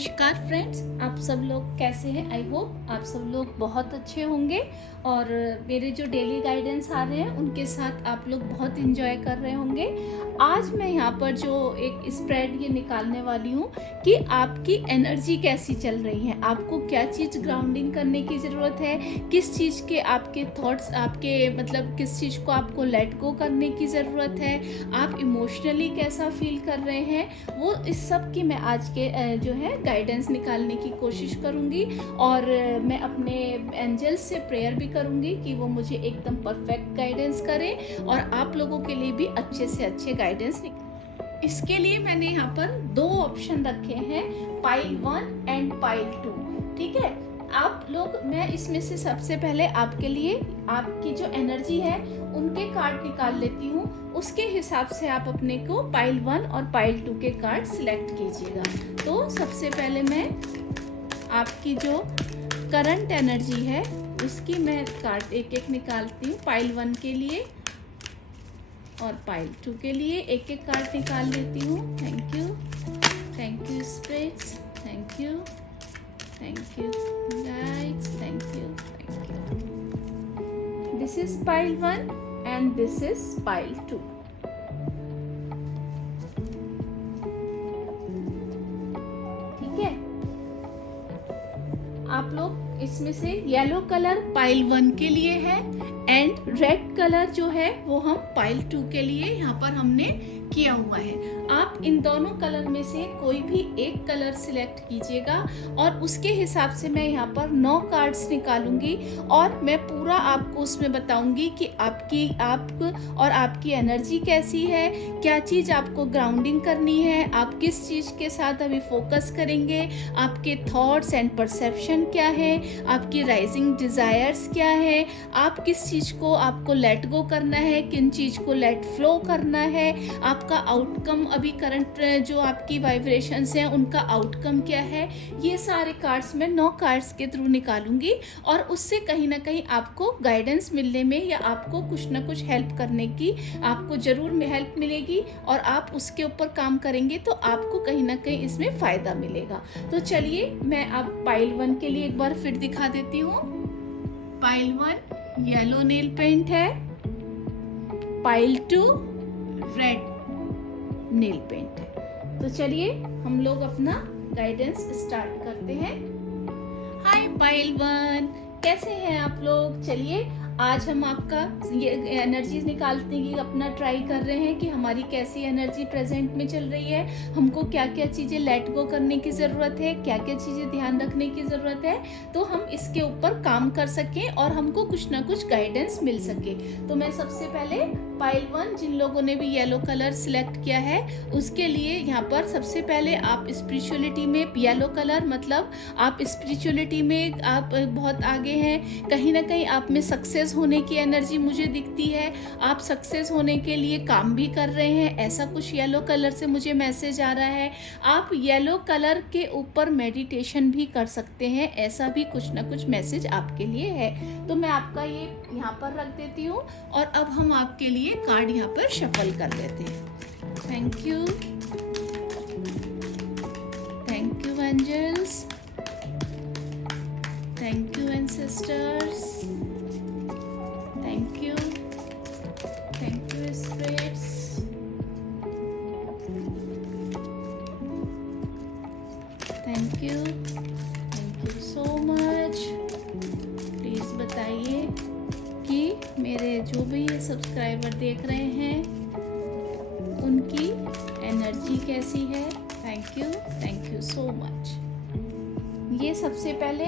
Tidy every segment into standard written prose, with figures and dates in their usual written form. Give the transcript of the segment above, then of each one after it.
नमस्कार फ्रेंड्स, आप सब लोग कैसे हैं। आई होप आप सब लोग बहुत अच्छे होंगे और मेरे जो डेली गाइडेंस आ रहे हैं उनके साथ आप लोग बहुत इंजॉय कर रहे होंगे। आज मैं यहाँ पर जो एक स्प्रेड ये निकालने वाली हूँ कि आपकी एनर्जी कैसी चल रही है, आपको क्या चीज़ ग्राउंडिंग करने की ज़रूरत है, किस चीज़ के आपके थॉट्स, आपके मतलब किस चीज़ को आपको लेट गो करने की ज़रूरत है, आप इमोशनली कैसा फील कर रहे हैं, वो इस सब की मैं आज के जो है गाइडेंस निकालने की कोशिश करूँगी। और मैं अपने एंजल्स से प्रेयर भी करूँगी कि वो मुझे एकदम परफेक्ट गाइडेंस करें और आप लोगों के लिए भी अच्छे से अच्छे गाइडेंस। इसके लिए मैंने यहाँ पर दो ऑप्शन रखे हैं, पाइल 1 एंड पाइल 2। ठीक है, आप लोग, मैं इसमें से सबसे पहले आपके लिए आपकी जो एनर्जी है उनके कार्ड निकाल लेती हूँ, उसके हिसाब से आप अपने को पाइल 1 और पाइल 2 के कार्ड सिलेक्ट कीजिएगा। तो सबसे पहले मैं आपकी जो करंट एनर्जी है उसकी मैं कार्ड एक एक निकालती हूँ। पाइल 1 के लिए और पाइल 2 के लिए एक एक कार्ड निकाल लेती हूँ। Thank you spirits, thank you guides, thank you. This is pile 1 and this is pile 2. ठीक है, आप लोग इसमें से येलो कलर पाइल 1 के लिए है एंड रेड कलर जो है वो हम पाइल 2 के लिए यहाँ पर हमने किया हुआ है। आप इन दोनों कलर में से कोई भी एक कलर सिलेक्ट कीजिएगा और उसके हिसाब से मैं यहाँ पर 9 कार्ड्स निकालूंगी और मैं पूरा आपको उसमें बताऊंगी कि आपकी एनर्जी कैसी है, क्या चीज़ आपको ग्राउंडिंग करनी है, आप किस चीज़ के साथ अभी फोकस करेंगे, आपके थॉट्स एंड परसेप्शन क्या है, आपकी राइजिंग डिज़ायर्स क्या है, आप किस चीज़ को आपको लेट गो करना है, किन चीज़ को लेट फ्लो करना है, आपका आउटकम अभी करंट जो आपकी वाइब्रेशंस हैं उनका आउटकम क्या है। ये सारे कार्ड्स मैं 9 कार्ड्स के थ्रू निकालूंगी और उससे कहीं ना कहीं आपको गाइडेंस मिलने में या आपको कुछ ना कुछ हेल्प करने की आपको ज़रूर हेल्प मिलेगी और आप उसके ऊपर काम करेंगे तो आपको कहीं ना कहीं इसमें फ़ायदा मिलेगा। तो चलिए मैं अब पाइल 1 के लिए एक बार फिर दिखा देती हूँ। पाइल 1 येलो नेल पेंट है, पाइल 2 रेड नेल पेंट है। तो चलिए हम लोग अपना गाइडेंस स्टार्ट करते हैं। हाय पाइल 1, कैसे हैं आप लोग। चलिए आज हम आपका ये एनर्जी निकालने की अपना ट्राई कर रहे हैं कि हमारी कैसी एनर्जी प्रेजेंट में चल रही है, हमको क्या क्या चीज़ें लेट गो करने की ज़रूरत है, क्या क्या चीज़ें ध्यान रखने की ज़रूरत है, तो हम इसके ऊपर काम कर सकें और हमको कुछ ना कुछ गाइडेंस मिल सके। तो मैं सबसे पहले पाइल 1, जिन लोगों ने भी येलो कलर सिलेक्ट किया है उसके लिए यहाँ पर सबसे पहले आप स्पिरिचुअलिटी में येलो कलर, मतलब आप स्पिरिचुअलिटी में आप बहुत आगे हैं, कहीं ना कहीं आप में सक्सेस होने की एनर्जी मुझे दिखती है, आप सक्सेस होने के लिए काम भी कर रहे हैं, ऐसा कुछ येलो कलर से मुझे मैसेज आ रहा है। आप येलो कलर के ऊपर मेडिटेशन भी कर सकते हैं, ऐसा भी कुछ ना कुछ मैसेज आपके लिए है। तो मैं आपका ये यहाँ पर रख देती हूँ और अब हम आपके लिए कार्ड यहाँ पर शफल कर लेते हैं। Thank you angels, thank you ancestors, thank you spirits, thank you so much. Please बताइए कि मेरे जो भी ये सब्सक्राइबर देख रहे हैं उनकी एनर्जी कैसी है। Thank you so much. ये सबसे पहले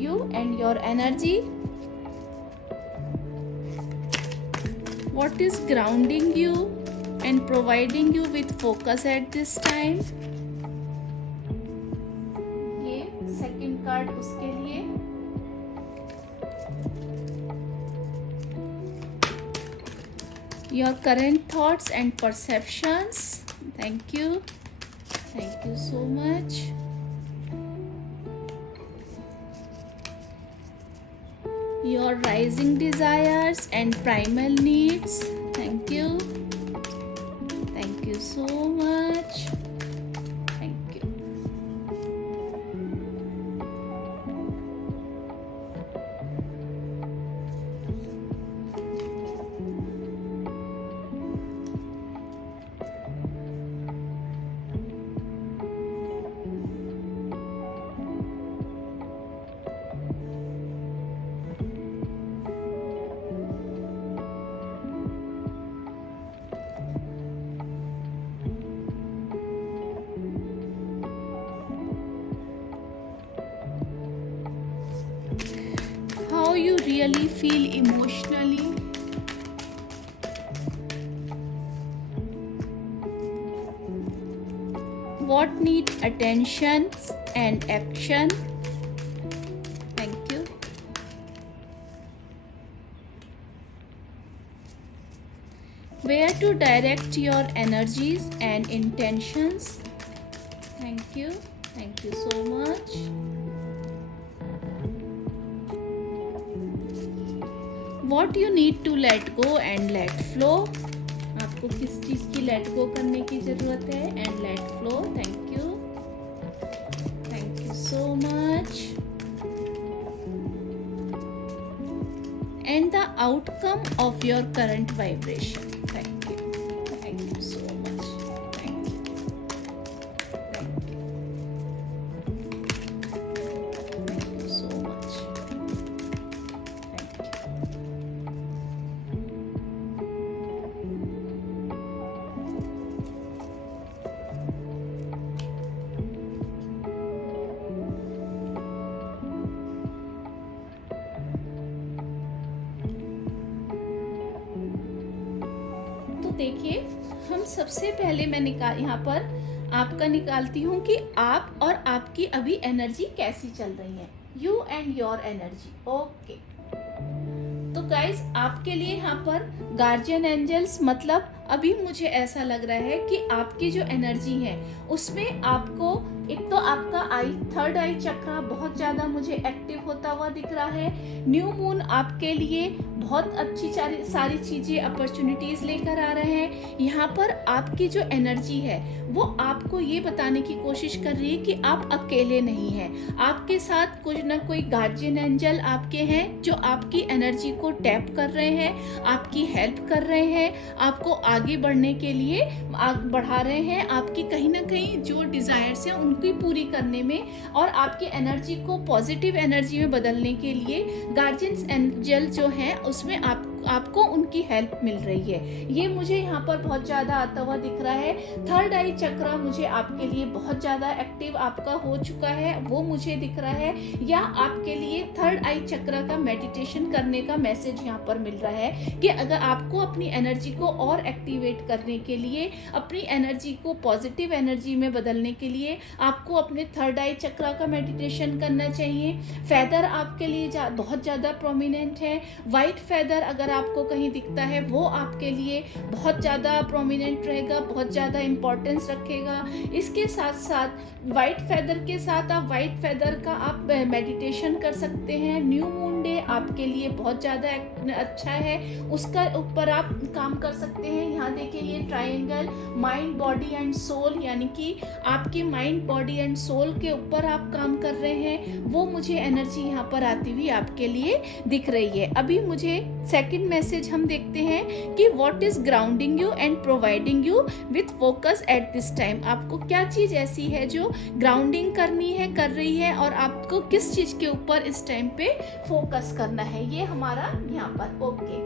you and your energy, what is grounding you and providing you with focus at this time। ये सेकंड कार्ड उसके लिए, your current thoughts and perceptions। thank you so much। your rising desires and primal needs। thank you so much। thank you really feel emotionally? What need attention and action? Thank you. Where to direct your energies and intentions? Thank you. Thank you so much. What you need to let go and let flow? आपको किस चीज़ की let go करने की ज़रूरत है? And let flow. Thank you. Thank you so much. And the outcome of your current vibration. Thank you. Thank you so much. Thank you. Thank you. Thank you so much. Thank you. देखिए, हम सबसे पहले मैं यहाँ पर आपका निकालती हूँ कि आप और आपकी अभी एनर्जी कैसी चल रही है. You and your energy. Okay. तो गाइज, आपके लिए यहाँ पर गार्जियन एंजल्स, मतलब अभी मुझे ऐसा लग रहा है कि आपकी जो एनर्जी है उसमें आपको एक तो आपका थर्ड आई चक्रा बहुत ज़्यादा मुझे एक्टिव होता हुआ दिख रहा है. न्यू मून आपके लिए बहुत अच्छी सारी चीज़ें अपॉर्चुनिटीज़ लेकर आ रहे हैं. यहाँ पर आपकी जो एनर्जी है वो आपको ये बताने की कोशिश कर रही है कि आप अकेले नहीं हैं. आपके साथ कुछ ना कोई गार्जियन एंजल आपके हैं जो आपकी एनर्जी को टैप कर रहे हैं, आपकी हेल्प कर रहे हैं, आपको आगे बढ़ने के लिए बढ़ा रहे हैं, आपकी कहीं ना कहीं जो डिज़ायर्स हैं उनकी पूरी करने में और आपकी एनर्जी को पॉजिटिव एनर्जी में बदलने के लिए गार्जियंस एंजल जो हैं उसमें आपको उनकी हेल्प मिल रही है. ये मुझे यहाँ पर बहुत ज़्यादा आता हुआ दिख रहा है. थर्ड आई चक्रा मुझे आपके लिए बहुत ज़्यादा एक्टिव आपका हो चुका है, वो मुझे दिख रहा है. या आपके लिए थर्ड आई चक्रा का मेडिटेशन करने का मैसेज यहाँ पर मिल रहा है कि अगर आपको अपनी एनर्जी को और एक्टिवेट करने के लिए, अपनी एनर्जी को पॉजिटिव एनर्जी में बदलने के लिए आपको अपने थर्ड आई चक्रा का मेडिटेशन करना चाहिए. फेदर आपके लिए बहुत ज़्यादा प्रोमिनेंट है. वाइट फेदर अगर आपको कहीं दिखता है वो आपके लिए बहुत ज़्यादा प्रोमिनेंट रहेगा, बहुत ज़्यादा इंपॉर्टेंस रखेगा. इसके साथ साथ वाइट फेदर के साथ आप वाइट फेदर का आप मेडिटेशन कर सकते हैं. न्यू मून डे आपके लिए बहुत ज़्यादा अच्छा है, उसका ऊपर आप काम कर सकते हैं. यहाँ देखिए ये triangle mind body and soul, यानी कि आपके माइंड बॉडी एंड सोल के ऊपर आप काम कर रहे हैं, वो मुझे एनर्जी यहाँ पर आती हुई आपके लिए दिख रही है. अभी मुझे सेकंड मैसेज हम देखते हैं कि what is grounding you and providing you with focus at this time. आपको क्या चीज़ ऐसी है जो ग्राउंडिंग कर रही है और आपको किस चीज़ के ऊपर इस टाइम पे फोकस करना है, ये हमारा यहाँ पर. Okay.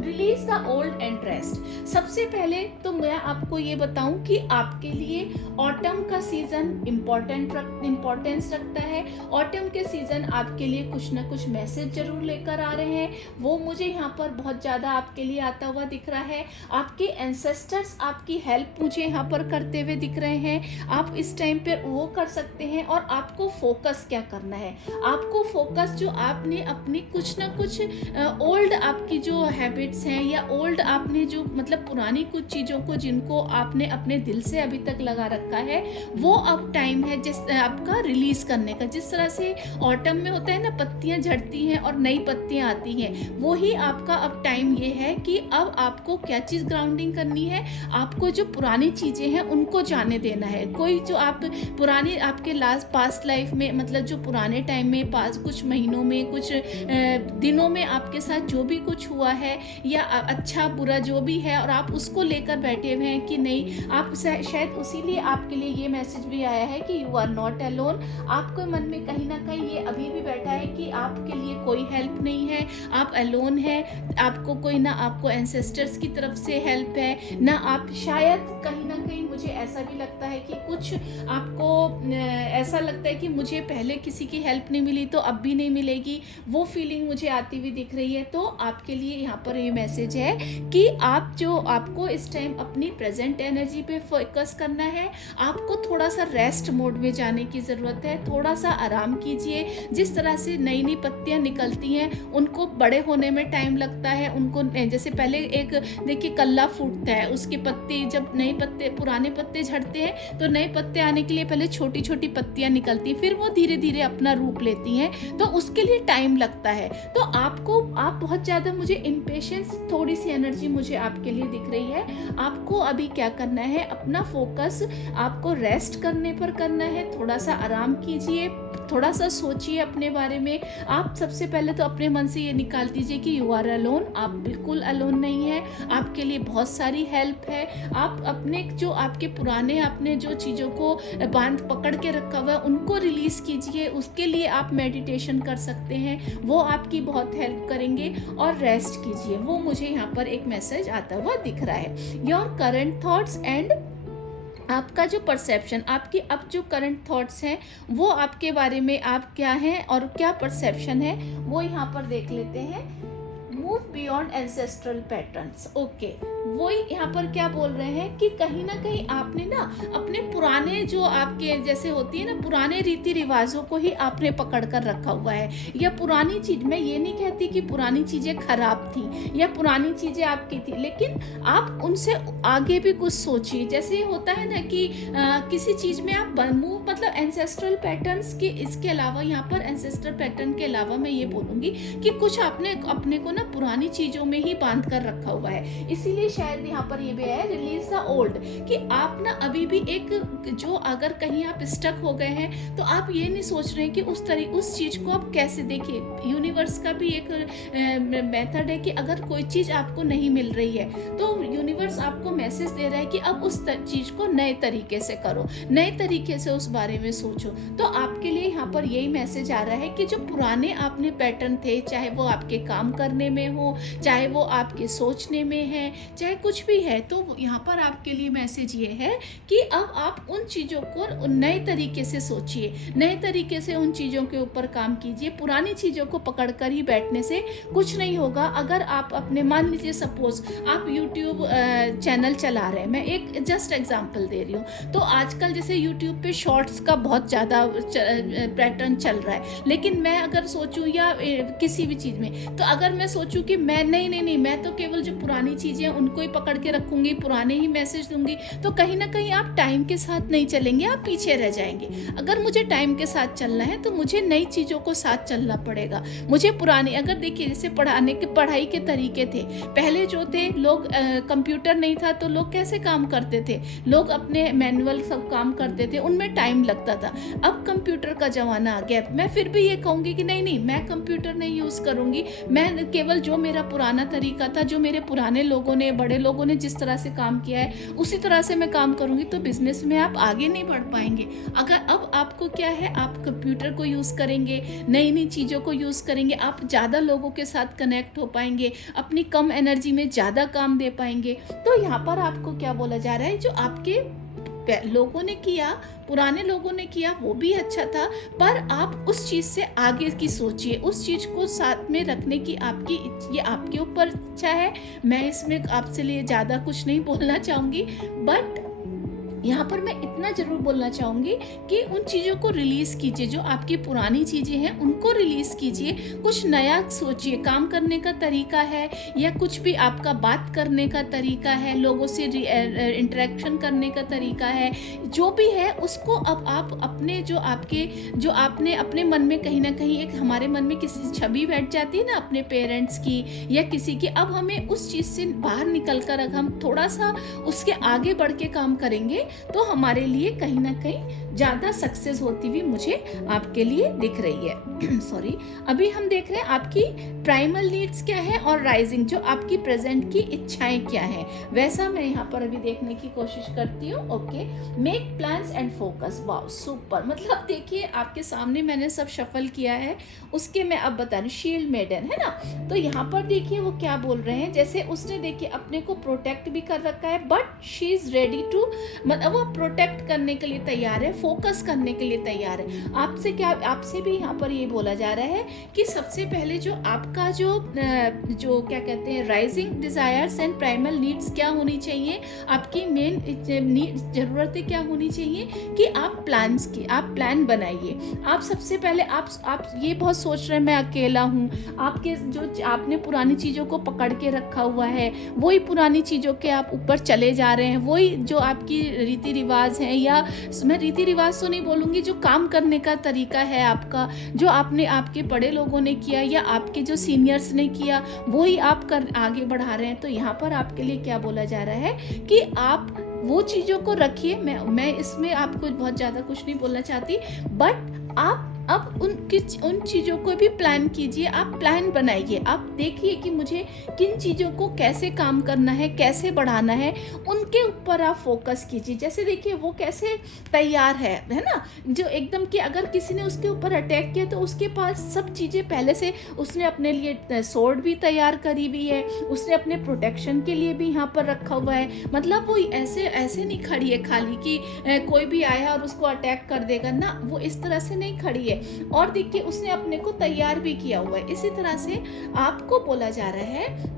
Release the old and rest. सबसे पहले तो मैं आपको ये बताऊं कि आपके लिए ऑटम का सीजन इम्पोर्टेंस रखता है. ऑटम के सीजन आपके लिए कुछ ना कुछ मैसेज जरूर लेकर आ रहे हैं, वो मुझे यहाँ पर बहुत ज़्यादा आपके लिए आता हुआ दिख रहा है. आपके एंसेस्टर्स आपकी हेल्प मुझे यहाँ पर करते हुए दिख रहे हैं. आप इस टाइम पर वो कर सकते हैं. और आपको फोकस क्या करना है, आपको फोकस जो आपने अपनी कुछ ना कुछ ओल्ड आपकी जो हैबिट्स हैं या ओल्ड आपने जो मतलब पुरानी कुछ चीज़ों को जिनको आपने अपने दिल से अभी तक लगा रखा है, वो अब टाइम है जिस आपका रिलीज करने का. जिस तरह से ऑटम में होता है ना, पत्तियां झड़ती हैं और नई पत्तियां आती हैं, वो ही आपका अब टाइम ये है कि अब आपको क्या चीज़ ग्राउंडिंग करनी है. आपको जो पुरानी चीज़ें हैं उनको जाने देना है. कोई जो आप पुरानी आपके पास्ट लाइफ में, मतलब जो पुराने टाइम में कुछ महीनों में कुछ दिनों में आपके साथ जो भी कुछ हुआ है या अच्छा बुरा जो भी है और आप उसको लेकर बैठे हुए हैं कि नहीं, आप शायद उसीलिए आपके लिए ये मैसेज भी आया है कि यू आर नॉट अलोन। आपके मन में कहीं ना कहीं ये अभी भी बैठा है कि आपके लिए कोई हेल्प नहीं है, आप अलोन है, आपको कोई ना आपको एंसेस्टर्स की तरफ से हेल्प है ना, आप शायद कहीं ना कहीं मुझे ऐसा भी लगता है कि कुछ आपको ऐसा लगता है कि मुझे पहले किसी की हेल्प नहीं मिली तो अब भी नहीं मिलेगी, वो फीलिंग मुझे आती हुई दिख रही है। तो आपके लिए यहाँ पर ये मैसेज है कि आपको इस टाइम अपनी प्रेजेंट एनर्जी पे फोकस करना है, आपको थोड़ा सा रेस्ट मोड में जाने की ज़रूरत है, थोड़ा सा आराम कीजिए। जिस तरह से नई नई पत्तियाँ निकलती हैं उनको बड़े होने में टाइम लगता है, उनको जैसे पहले एक देखिए कल्ला फूटता है, उसके पत्ते जब नए पत्ते पुराने पत्ते झड़ते हैं तो नए पत्ते आने के लिए पहले छोटी छोटी पत्तियां निकलती हैं, फिर वो धीरे धीरे अपना रूप लेती हैं, तो उसके लिए टाइम लगता है। तो आप बहुत ज़्यादा मुझे इम्पेशेंस, थोड़ी सी एनर्जी मुझे आपके लिए दिख रही है। आपको अभी क्या करना है, अपना फोकस आपको रेस्ट करने पर करना है, थोड़ा सा आराम कीजिए, थोड़ा सा सोचिए अपने बारे में। आप सबसे पहले तो अपने मन से ये निकाल दीजिए कि यू आर अलोन, आप बिल्कुल अलोन नहीं है, आपके लिए बहुत सारी हेल्प है। आप अपने जो आपके पुराने आपने जो चीज़ों को बांध पकड़ के रखा हुआ है उनको रिलीज कीजिए, उसके लिए आप मेडिटेशन कर सकते हैं, वो आपकी बहुत हेल्प करेंगे, और रेस्ट कीजिए। वो मुझे यहाँ पर एक मैसेज आता हुआ दिख रहा है। योर करंट थॉट्स एंड आपका जो परसेप्शन, आपकी अब जो करंट थॉट्स हैं वो आपके बारे में आप क्या हैं और क्या परसेप्शन है वो यहाँ पर देख लेते हैं। Move beyond ancestral patterns. Okay, वो यहाँ पर क्या बोल रहे हैं कि कहीं ना कहीं आपने ना अपने पुराने जो आपके जैसे होती है ना पुराने रीति रिवाजों को ही आपने पकड़ कर रखा हुआ है, या पुरानी चीज, मैं ये नहीं कहती कि पुरानी चीजें खराब थी या पुरानी चीजें आपकी थी, लेकिन आप उनसे आगे भी कुछ सोचिए। जैसे होता है ना कि किसी चीज में आप मूव, मतलब एंसेस्ट्रल पैटर्न्स के इसके अलावा, यहाँ पर एंसेस्ट्रल पैटर्न के अलावा मैं ये बोलूंगी कि कुछ आपने अपने को ना पुरानी चीजों में ही बांध कर रखा हुआ है। इसीलिए शायद यहाँ पर ये भी है रिलीज द ओल्ड, कि आप ना अभी भी एक जो अगर कहीं आप स्टक हो गए हैं तो आप ये नहीं सोच रहे हैं कि उस चीज को आप कैसे, देखिए यूनिवर्स का भी एक मेथड है कि अगर कोई चीज आपको नहीं मिल रही है तो यूनिवर्स आपको मैसेज दे रहा है कि अब उस चीज को नए तरीके से करो, नए तरीके से उस बारे में सोचो। तो आपके लिए यहाँ पर यही मैसेज आ रहा है कि जो पुराने आपने पैटर्न थे, चाहे वो आपके काम करने में हो, चाहे वो आपके सोचने में है, चाहे कुछ भी है, तो यहाँ पर आपके लिए मैसेज ये है कि अब आप उन चीज़ों को नए तरीके से सोचिए, नए तरीके से उन चीज़ों के ऊपर काम कीजिए। पुरानी चीज़ों को पकड़कर ही बैठने से कुछ नहीं होगा। अगर आप अपने, मान लीजिए सपोज आप यूट्यूब चैनल चला रहे हैं, मैं एक जस्ट एग्जांपल दे रही हूँ, तो आजकल जैसे यूट्यूब पे शॉर्ट्स का बहुत ज़्यादा पैटर्न चल रहा है, लेकिन मैं अगर सोचूं या किसी भी चीज़ में, तो अगर मैं सोचूं कि मैं नहीं, मैं तो केवल जो पुरानी चीज़ें उनको ही पकड़ के रखूंगी, पुराने ही मैसेज दूंगी, तो कहीं ना कहीं आप टाइम के साथ नहीं चलेंगे, आप पीछे रह जाएंगे। अगर मुझे टाइम के साथ चलना है तो मुझे नई चीज़ों को साथ चलना पड़ेगा। मुझे पुराने, अगर देखिए जैसे पढ़ाई के तरीके थे पहले जो थे, लोग कंप्यूटर नहीं था तो लोग कैसे काम करते थे, लोग अपने मैनुअल सब काम करते थे, उनमें टाइम लगता था। अब कंप्यूटर का जमाना आ गया, मैं फिर भी ये कहूँगी कि नहीं, मैं कंप्यूटर नहीं यूज़ करूँगी, मैं केवल जो मेरा पुराना तरीका था, जो मेरे पुराने लोगों ने, बड़े लोगों ने जिस तरह से काम किया है उसी तरह से मैं काम करूँगी। तो बिजनेस में आप आगे नहीं बढ़ पाएंगे। अगर अब आपको क्या है, आप कंप्यूटर को यूज़ करेंगे, नई नई चीज़ों को यूज़ करेंगे, आप ज़्यादा लोगों के साथ कनेक्ट हो पाएंगे, अपनी कम एनर्जी में ज़्यादा काम दे पाएंगे। तो यहाँ पर आपको क्या बोला जा रहा है, जो आपके लोगों ने किया, पुराने लोगों ने किया, वो भी अच्छा था, पर आप उस चीज़ से आगे की सोचिए, उस चीज़ को साथ में रखने की आपकी, ये आपके ऊपर इच्छा है। मैं इसमें आपसे लिए ज़्यादा कुछ नहीं बोलना चाहूँगी, बट यहाँ पर मैं इतना जरूर बोलना चाहूँगी कि उन चीज़ों को रिलीज़ कीजिए, जो आपकी पुरानी चीज़ें हैं उनको रिलीज़ कीजिए, कुछ नया सोचिए, काम करने का तरीका है या कुछ भी आपका बात करने का तरीका है, लोगों से इंटरेक्शन करने का तरीका है, जो भी है उसको अब आप अपने जो आपने अपने मन में कहीं ना कहीं एक, हमारे मन में किसी छवि बैठ जाती है ना अपने पेरेंट्स की या किसी की, अब हमें उस चीज़ से बाहर निकल कर हम थोड़ा सा उसके आगे बढ़ के काम करेंगे तो हमारे लिए कहीं ना कहीं ज़्यादा सक्सेस होती हुई मुझे आपके लिए दिख रही है। सॉरी। अभी हम देख रहे हैं आपकी प्राइमल नीड्स क्या है और राइजिंग जो आपकी प्रेजेंट की इच्छाएं क्या है, वैसा मैं यहाँ पर अभी देखने की कोशिश करती हूँ। Okay, make plans and focus. Wow super. मतलब देखिए आपके सामने मैंने सब शफल किया है, उसके मैं अब बता रही हूँ। शील्ड मेडन है ना, तो यहाँ पर देखिए वो क्या बोल रहे हैं, जैसे उसने देखिए अपने को प्रोटेक्ट भी कर रखा है, but she is ready to, मतलब वो प्रोटेक्ट करने के लिए तैयार है, फोकस करने के लिए तैयार है। आपसे क्या, आपसे भी यहाँ पर ये बोला जा रहा है कि सबसे पहले जो आपका जो क्या कहते हैं rising desires and primal needs क्या होनी चाहिए, आपकी मेन जरूरतें क्या होनी चाहिए कि आप प्लान बनाइए। आप सबसे पहले आप ये बहुत सोच रहे हैं मैं अकेला हूँ, आपके जो आपने पुरानी चीज़ों को पकड़ के रखा हुआ है, वही पुरानी चीज़ों के आप ऊपर चले जा रहे हैं, वही जो आपकी रीति रिवाज है, या मैं रीति रिवाज तो नहीं बोलूँगी, जो काम करने का तरीका है आपका, जो आपने आपके बड़े लोगों ने किया या आपके जो सीनियर्स ने किया, वही आप कर आगे बढ़ा रहे हैं। तो यहाँ पर आपके लिए क्या बोला जा रहा है कि आप वो चीज़ों को रखिए। मैं इसमें आपको बहुत ज़्यादा कुछ नहीं बोलना चाहती, बट आप अब उन चीज़ों को भी प्लान कीजिए, आप प्लान बनाइए, आप देखिए कि मुझे किन चीज़ों को कैसे काम करना है, कैसे बढ़ाना है, उनके ऊपर आप फोकस कीजिए। जैसे देखिए वो कैसे तैयार है ना, जो एकदम कि अगर किसी ने उसके ऊपर अटैक किया तो उसके पास सब चीज़ें पहले से, उसने अपने लिए स्वॉर्ड भी तैयार करी हुई है, उसने अपने प्रोटेक्शन के लिए भी यहाँ पर रखा हुआ है। मतलब वो ऐसे नहीं खड़ी है खाली कि कोई भी आया और उसको अटैक कर देगा ना, वो इस तरह से नहीं खड़ी है। और देखिए उसने अपने को तैयार भी किया हुआ है। इसी तरह से आपको बोला जा रहा है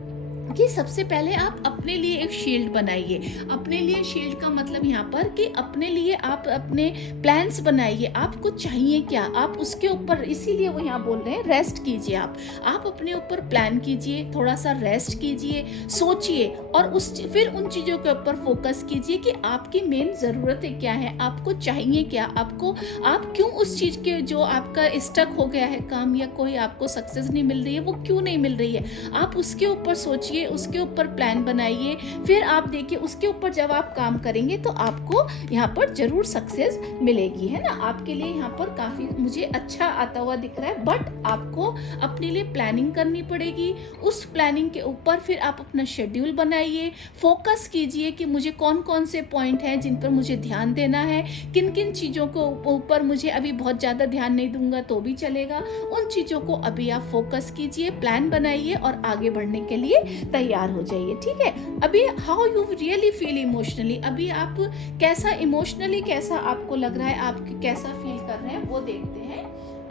कि सबसे पहले आप अपने लिए एक शील्ड बनाइए। अपने लिए शील्ड का मतलब यहाँ पर कि अपने लिए आप अपने प्लान्स बनाइए, आपको चाहिए क्या, आप उसके ऊपर, इसीलिए वो यहाँ बोल रहे हैं रेस्ट कीजिए। आप अपने ऊपर प्लान कीजिए, थोड़ा सा रेस्ट कीजिए, सोचिए और फिर उन चीज़ों के ऊपर फोकस कीजिए कि आपकी मेन ज़रूरतें क्या है, आपको चाहिए क्या, आप क्यों उस चीज़ के जो आपका स्टक हो गया है काम, या कोई आपको सक्सेस नहीं मिल रही है, वो क्यों नहीं मिल रही है, आप उसके ऊपर सोचिए, उसके ऊपर प्लान बनाइए। फिर आप देखिए उसके ऊपर जब आप काम करेंगे तो आपको यहाँ पर जरूर सक्सेस मिलेगी, है ना। आपके लिए यहाँ पर काफी मुझे अच्छा आता हुआ दिख रहा है, बट आपको अपने लिए प्लानिंग करनी पड़ेगी। उस प्लानिंग के ऊपर फिर आप अपना शेड्यूल बनाइए, फोकस कीजिए कि मुझे कौन कौन से पॉइंट हैं जिन पर मुझे ध्यान देना है, किन किन चीज़ों को ऊपर मुझे अभी बहुत ज़्यादा ध्यान नहीं दूंगा तो भी चलेगा। उन चीज़ों को अभी आप फोकस कीजिए, प्लान बनाइए और आगे बढ़ने के लिए तैयार हो जाइए, ठीक है। अभी how you really feel emotionally, अभी आप कैसा इमोशनली कैसा आपको लग रहा है, आप कैसा फील कर रहे हैं वो देखते हैं।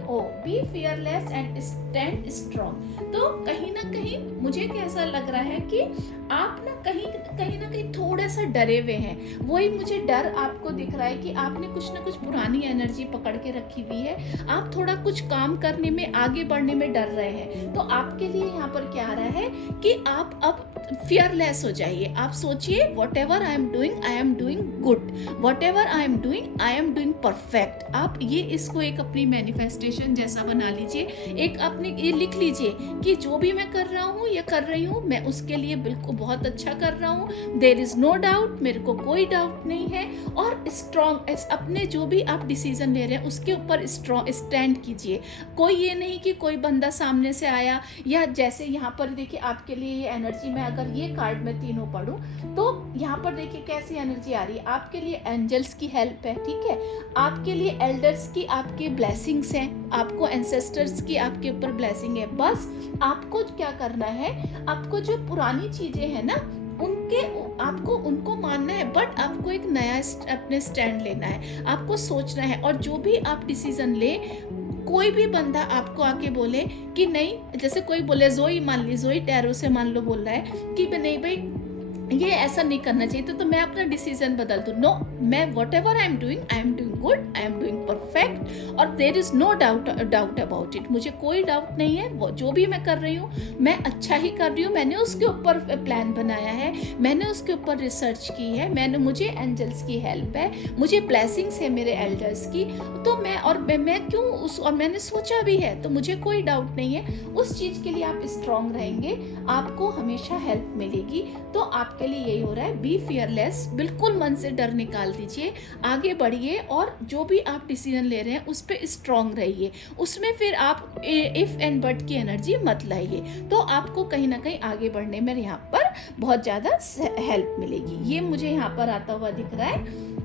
Be fearless and stand strong. तो कहीं ना कहीं मुझे कैसा लग रहा है कि आप ना कहीं थोड़ा सा डरे हुए हैं। वही मुझे डर आपको दिख रहा है कि आपने कुछ ना कुछ पुरानी एनर्जी पकड़ के रखी हुई है, आप थोड़ा कुछ काम करने में, आगे बढ़ने में डर रहे हैं। तो आपके लिए यहाँ पर क्या आ रहा है कि आप अब फियरलेस हो जाइए। आप सोचिए what ever I am doing good, what ever I am doing perfect. आप ये इसको एक अपनी मैनिफेस्टेशन जैसा बना लीजिए, एक अपने ये लिख लीजिए कि जो भी मैं कर रहा हूँ या कर रही हूँ, मैं उसके लिए बिल्कुल बहुत अच्छा कर रहा हूँ। देयर इज नो डाउट, मेरे को कोई डाउट नहीं है। और स्ट्रॉन्ग, अपने जो भी आप डिसीजन ले रहे हैं उसके ऊपर स्टैंड कीजिए। कोई ये नहीं कि कोई बंदा सामने से आया, या जैसे यहाँ पर देखिए आपके लिए ये एनर्जी में, अगर ये कार्ड में तीनों पढ़ूं तो यहाँ पर देखिए कैसी एनर्जी आ रही है। आपके लिए एंजल्स की हेल्प है, ठीक है। आपके लिए एल्डर्स की आपके ब्लेसिंग्स हैं, आपको एंसेस्टर्स की आपके ऊपर ब्लेसिंग है। बस आपको क्या करना है, आपको जो पुरानी चीजें हैं ना आपको उनको मानना है, बट आपको एक नया अपने स्टैंड लेना है, आपको सोचना है। और जो भी आप डिसीजन ले, कोई भी बंदा आपको आके बोले कि नहीं, जैसे कोई बोले जोई, मान ली जोई टैरो से मान लो बोल रहा है कि नहीं भाई ये ऐसा नहीं करना चाहिए, तो मैं अपना डिसीजन बदल दूं। नो, मैं whatever I am doing good, I am doing perfect, और there is no doubt about it. मुझे कोई डाउट नहीं है, वो जो भी मैं कर रही हूँ मैं अच्छा ही कर रही हूँ। मैंने उसके ऊपर प्लान बनाया है, मैंने उसके ऊपर रिसर्च की है, मुझे एंजल्स की हेल्प है, मुझे ब्लेसिंग्स है मेरे एल्डर्स की। तो मैं क्यों और मैंने सोचा भी है, तो मुझे कोई डाउट नहीं है। उस चीज के लिए आप स्ट्रांग रहेंगे, आपको हमेशा हेल्प मिलेगी। तो आप आपके लिए यही हो रहा है, बी फियरलेस, बिल्कुल मन से डर निकाल दीजिए, आगे बढ़िए और जो भी आप डिसीजन ले रहे हैं उस पर स्ट्रांग रहिए, उसमें फिर आप इफ एंड बट की एनर्जी मत लाइए, तो आपको कहीं ना कहीं आगे बढ़ने में यहाँ पर बहुत ज़्यादा हेल्प मिलेगी। ये मुझे यहाँ पर आता हुआ दिख रहा है।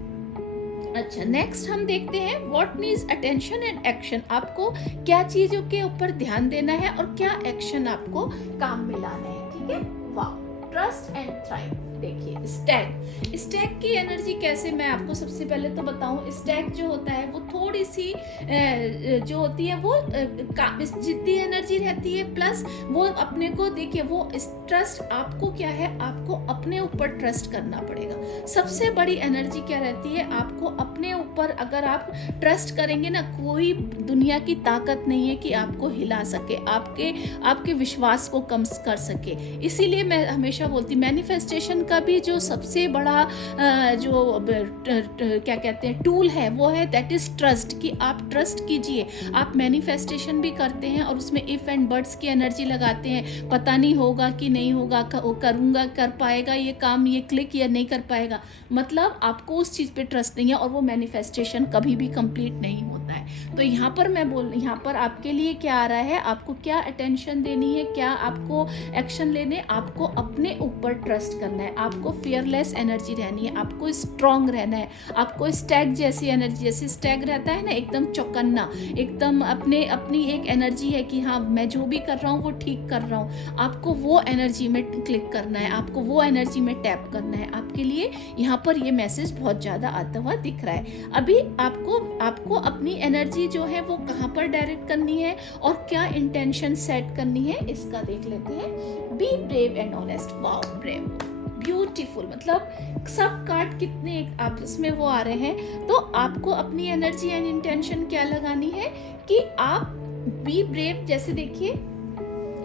अच्छा, नेक्स्ट हम देखते हैं what needs attention and action. आपको क्या चीजों के ऊपर ध्यान देना है और क्या एक्शन आपको काम में लाने हैं, ठीक है। वाह, ट्रस्ट एंड थ्राइव। देखिए स्टैग की एनर्जी कैसे, मैं आपको सबसे पहले तो बताऊं, स्टैग जो होता है वो थोड़ी सी जो होती है वो जिद्दी एनर्जी रहती है, प्लस वो अपने को देखिए, वो ट्रस्ट आपको क्या है, आपको अपने ऊपर ट्रस्ट करना पड़ेगा। सबसे बड़ी एनर्जी क्या रहती है, आपको अपने ऊपर अगर आप ट्रस्ट करेंगे ना, कोई दुनिया की ताकत नहीं है कि आपको हिला सके, आपके विश्वास को कम कर सके। इसीलिए मैं हमेशा बोलती, मैनिफेस्टेशन का भी जो सबसे बड़ा क्या कहते हैं टूल है वो है दैट इज ट्रस्ट, कि आप ट्रस्ट कीजिए। आप मैनिफेस्टेशन भी करते हैं और उसमें इफ एंड बट्स की एनर्जी लगाते हैं, पता नहीं होगा कि नहीं होगा, करूंगा, कर पाएगा ये काम, ये क्लिक या नहीं कर पाएगा, मतलब आपको उस चीज़ पे ट्रस्ट नहीं है और वो मैनिफेस्टेशन कभी भी कंप्लीट नहीं होता है। तो यहाँ पर आपके लिए क्या आ रहा है, आपको क्या अटेंशन देनी है, क्या आपको एक्शन लेने, आपको अपने ऊपर ट्रस्ट करना है, आपको फियरलेस एनर्जी रहनी है, आपको स्ट्रांग रहना है, आपको स्टैग जैसी एनर्जी, जैसे स्टैग रहता है ना, एकदम चौकन्ना, एकदम अपनी एक एनर्जी है कि हाँ मैं जो भी कर रहा हूँ वो ठीक कर रहा हूँ, आपको वो एनर्जी में क्लिक करना है, आपको वो एनर्जी में टैप करना है। आपके लिए यहाँ पर ये मैसेज बहुत ज़्यादा आता हुआ दिख रहा है। अभी आपको अपनी एनर्जी जो है वो कहाँ पर डायरेक्ट करनी है और क्या इंटेंशन सेट करनी है, इसका देख लेते हैं। B brave and honest. Wow, brave, beautiful, मतलब सब कार्ड कितने आप इसमें वो आ रहे हैं। तो आपको अपनी एनर्जी एंड इंटेंशन क्या लगानी है कि आप बी ब्रेव, जैसे देखिए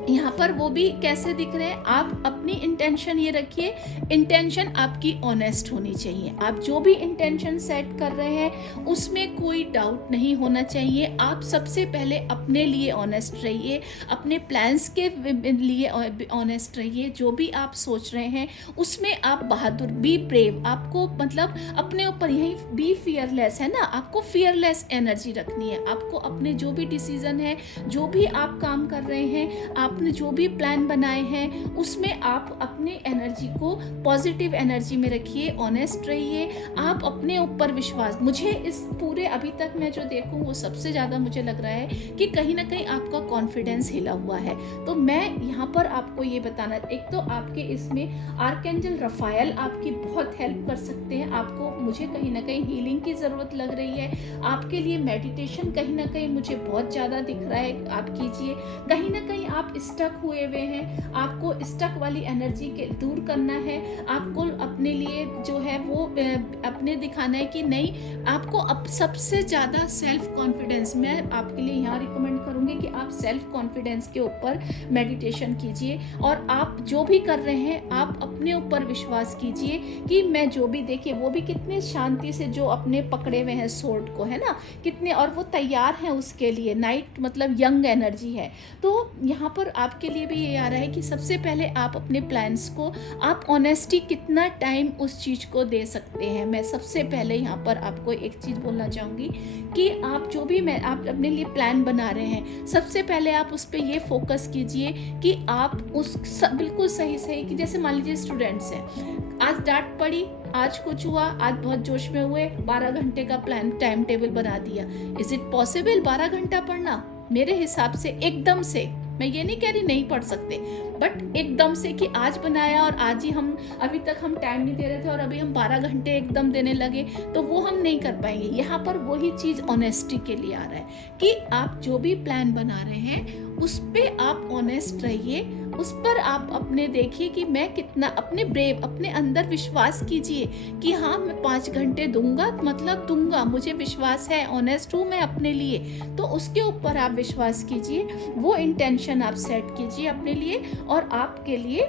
यहाँ पर वो भी कैसे दिख रहे हैं, आप अपनी इंटेंशन ये रखिए, इंटेंशन आपकी ऑनेस्ट होनी चाहिए। आप जो भी इंटेंशन सेट कर रहे हैं उसमें कोई डाउट नहीं होना चाहिए। आप सबसे पहले अपने लिए ऑनेस्ट रहिए, अपने प्लान्स के लिए ऑनेस्ट रहिए, जो भी आप सोच रहे हैं उसमें आप बहादुर, बी ब्रेव, आपको मतलब अपने ऊपर, यही बी फियरलेस है ना, आपको फियरलेस एनर्जी रखनी है। आपको अपने जो भी डिसीजन है, जो भी आप काम कर रहे हैं, आपने जो भी प्लान बनाए हैं उसमें आप अपने एनर्जी को पॉजिटिव एनर्जी में रखिए, ऑनेस्ट रहिए, आप अपने ऊपर विश्वास। मुझे इस पूरे अभी तक मैं जो देखूं वो सबसे ज़्यादा मुझे लग रहा है कि कहीं ना कहीं आपका कॉन्फिडेंस हिला हुआ है। तो मैं यहाँ पर आपको ये बताना, एक तो आपके इसमें आर्कएंजल रफायल आपकी बहुत हेल्प कर सकते हैं। आपको, मुझे कहीं ना कहीं हीलिंग की ज़रूरत लग रही है, आपके लिए मेडिटेशन कहीं ना कहीं मुझे बहुत ज़्यादा दिख रहा है, आप कीजिए। कहीं ना कहीं आप स्टक हुए हुए हैं, आपको स्टक वाली एनर्जी के दूर करना है, आपको अपने लिए जो है वो अपने दिखाना है कि नहीं, आपको अब सबसे ज़्यादा सेल्फ कॉन्फिडेंस, मैं आपके लिए यहाँ रिकमेंड करूँगी कि आप सेल्फ कॉन्फिडेंस के ऊपर मेडिटेशन कीजिए और आप जो भी कर रहे हैं आप अपने ऊपर विश्वास कीजिए कि मैं जो भी, देखिए वो भी कितने शांति से जो अपने पकड़े हुए हैं सोर्ड को, है ना, कितने, और वो तैयार हैं उसके लिए। नाइट मतलब यंग एनर्जी है। तो यहाँ पर आपके लिए भी ये आ रहा है कि सबसे पहले आप अपने प्लान्स को, आप ऑनेस्टी कितना टाइम उस चीज़ को दे सकते हैं। मैं सबसे पहले यहाँ पर आपको एक चीज़ बोलना चाहूँगी कि आप जो भी आप अपने लिए प्लान बना रहे हैं, सबसे पहले आप उस पर ये फोकस कीजिए कि आप बिल्कुल सही कि जैसे मान लीजिए स्टूडेंट्स हैं, आज डांट पड़ी, आज कुछ हुआ, आज बहुत जोश में हुए, 12 घंटे का प्लान टाइम टेबल बना दिया। इज इट पॉसिबल 12 घंटा पढ़ना? मेरे हिसाब से एकदम से, मैं ये नहीं कह रही नहीं पढ़ सकते, बट एकदम से कि आज बनाया और आज ही हम, अभी तक हम टाइम नहीं दे रहे थे और अभी हम 12 घंटे एकदम देने लगे, तो वो हम नहीं कर पाएंगे। यहाँ पर वही चीज़ ऑनेस्टी के लिए आ रहा है कि आप जो भी प्लान बना रहे हैं उस पर आप ऑनेस्ट रहिए, उस पर आप अपने देखिए कि मैं कितना अपने ब्रेव, अपने अंदर विश्वास कीजिए कि हाँ मैं 5 घंटे दूंगा, मतलब दूंगा, मुझे विश्वास है, ऑनेस्ट हूँ मैं अपने लिए। तो उसके ऊपर आप विश्वास कीजिए, वो इंटेंशन आप सेट कीजिए अपने लिए और आपके लिए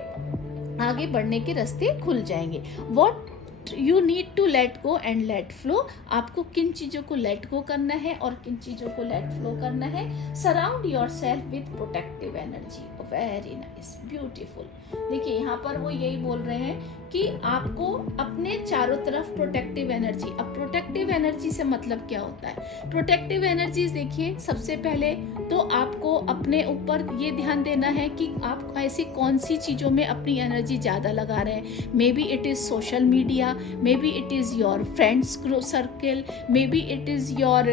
आगे बढ़ने के रास्ते खुल जाएंगे। What you need to let go and let flow. आपको किन चीज़ों को लेट गो करना है और किन चीज़ों को लेट फ्लो करना है। Surround your self with protective energy. Very nice, beautiful. देखिए यहाँ पर वो यही बोल रहे हैं कि आपको अपने चारों तरफ प्रोटेक्टिव एनर्जी। अब प्रोटेक्टिव एनर्जी से मतलब क्या होता है। प्रोटेक्टिव एनर्जीज देखिए, सबसे पहले तो आपको अपने ऊपर ये ध्यान देना है कि आप ऐसी कौन सी चीज़ों में अपनी एनर्जी ज़्यादा लगा रहे हैं। May be it is social media, may be it is your friends circle, may be it is your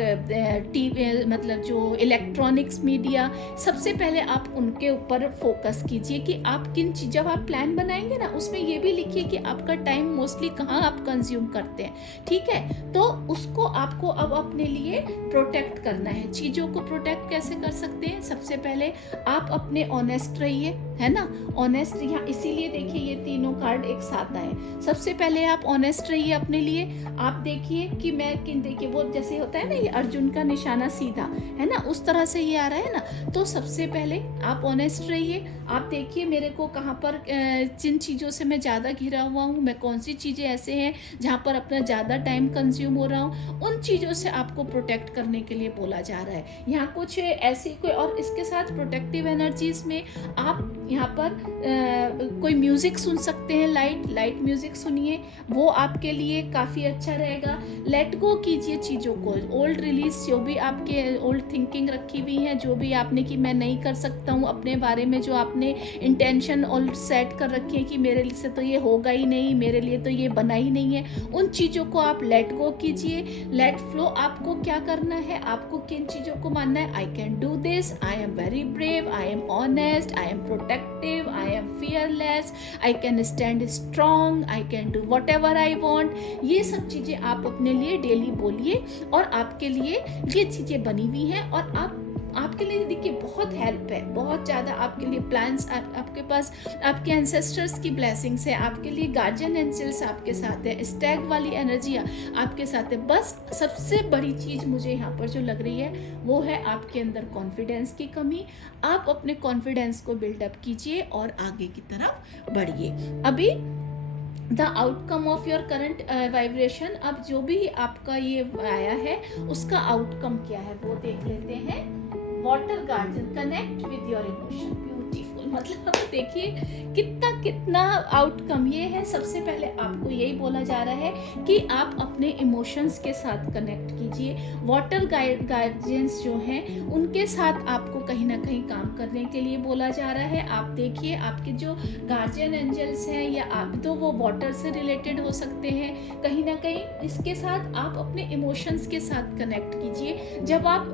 TV, मतलब जो इलेक्ट्रॉनिक्स मीडिया। सबसे पहले आप उनके ऊपर फोकस कीजिए कि आप किन चीज़, जब आप प्लान बनाएंगे ना उसमें ये भी लिखिए कि आपका टाइम मोस्टली कहाँ आप कंज्यूम करते हैं। ठीक है, तो उसको आपको अब अपने लिए प्रोटेक्ट करना है। चीज़ों को प्रोटेक्ट कैसे कर सकते हैं। सबसे पहले आप अपने ऑनेस्ट रहिए, है ना। ऑनेस्ट, यहाँ इसीलिए देखिए ये तीनों कार्ड एक साथ आए। सबसे पहले आप ऑनेस्ट रहिए अपने लिए। आप देखिए कि मैं किन, देखिए वो जैसे होता है ना ये अर्जुन का निशाना सीधा, है ना, उस तरह से ये आ रहा है ना। तो सबसे पहले आप ऑनेस्ट रहिए। आप देखिए मेरे को कहाँ पर जिन चीज़ों से मैं ज़्यादा घिरा हुआ हूँ, मैं कौन सी चीज़ें ऐसे हैं जहाँ पर अपना ज़्यादा टाइम कंज्यूम हो रहा हूँ, उन चीज़ों से आपको प्रोटेक्ट करने के लिए बोला जा रहा है। यहाँ कुछ ऐसी कोई, और इसके साथ प्रोटेक्टिव एनर्जीज में आप यहाँ पर कोई म्यूज़िक सुन सकते हैं। लाइट म्यूज़िक सुनिए, वो आपके लिए काफ़ी अच्छा रहेगा। लेट गो कीजिए चीज़ों को। ओल्ड रिलीज, जो भी आपके ओल्ड थिंकिंग रखी हुई है, जो भी आपने कि मैं नहीं कर सकता हूँ अपने बारे में, जो आपने इंटेंशन ओल्ड सेट कर रखी है कि मेरे लिए से तो ये होगा ही नहीं, मेरे लिए तो ये बना ही नहीं है, उन चीज़ों को आप लेट गो कीजिए। लेट फ्लो, आपको क्या करना है, आपको किन चीज़ों को मानना है। I can do this, I am very brave, I am honest, I am protective, I am fearless, I can stand strong, I can do what ever I want. ये सब चीज़ें आप अपने लिए डेली बोलिए और आपके लिए ये चीज़ें बनी हुई हैं। और आपके लिए देखिए बहुत हेल्प है, बहुत ज़्यादा आपके लिए प्लान्स, आपके पास आपके एंसेस्टर्स की ब्लेसिंग्स है, आपके लिए गार्जियन एंजल्स आपके साथ है, स्टैग वाली एनर्जी आपके साथ है। बस सबसे बड़ी चीज़ मुझे यहाँ पर जो लग रही है वो है आपके अंदर कॉन्फिडेंस की कमी। आप अपने कॉन्फिडेंस को बिल्डअप कीजिए और आगे की तरफ बढ़िए। अभी the outcome of your current vibration, अब जो भी आपका ये आया है उसका आउटकम क्या है वो देख लेते हैं। Water garden, connect with your emotion. Beautiful, मतलब देखिए कितना आउटकम ये है। सबसे पहले आपको यही बोला जा रहा है कि आप अपने इमोशंस के साथ कनेक्ट कीजिए। वाटर गार्जियंस जो हैं उनके साथ आपको कहीं ना कहीं काम करने के लिए बोला जा रहा है। आप देखिए आपके जो गार्जियन एंजल्स हैं या आप तो वो वाटर से रिलेटेड हो सकते हैं कहीं ना कहीं। इसके साथ आप अपने इमोशंस के साथ कनेक्ट कीजिए। जब आप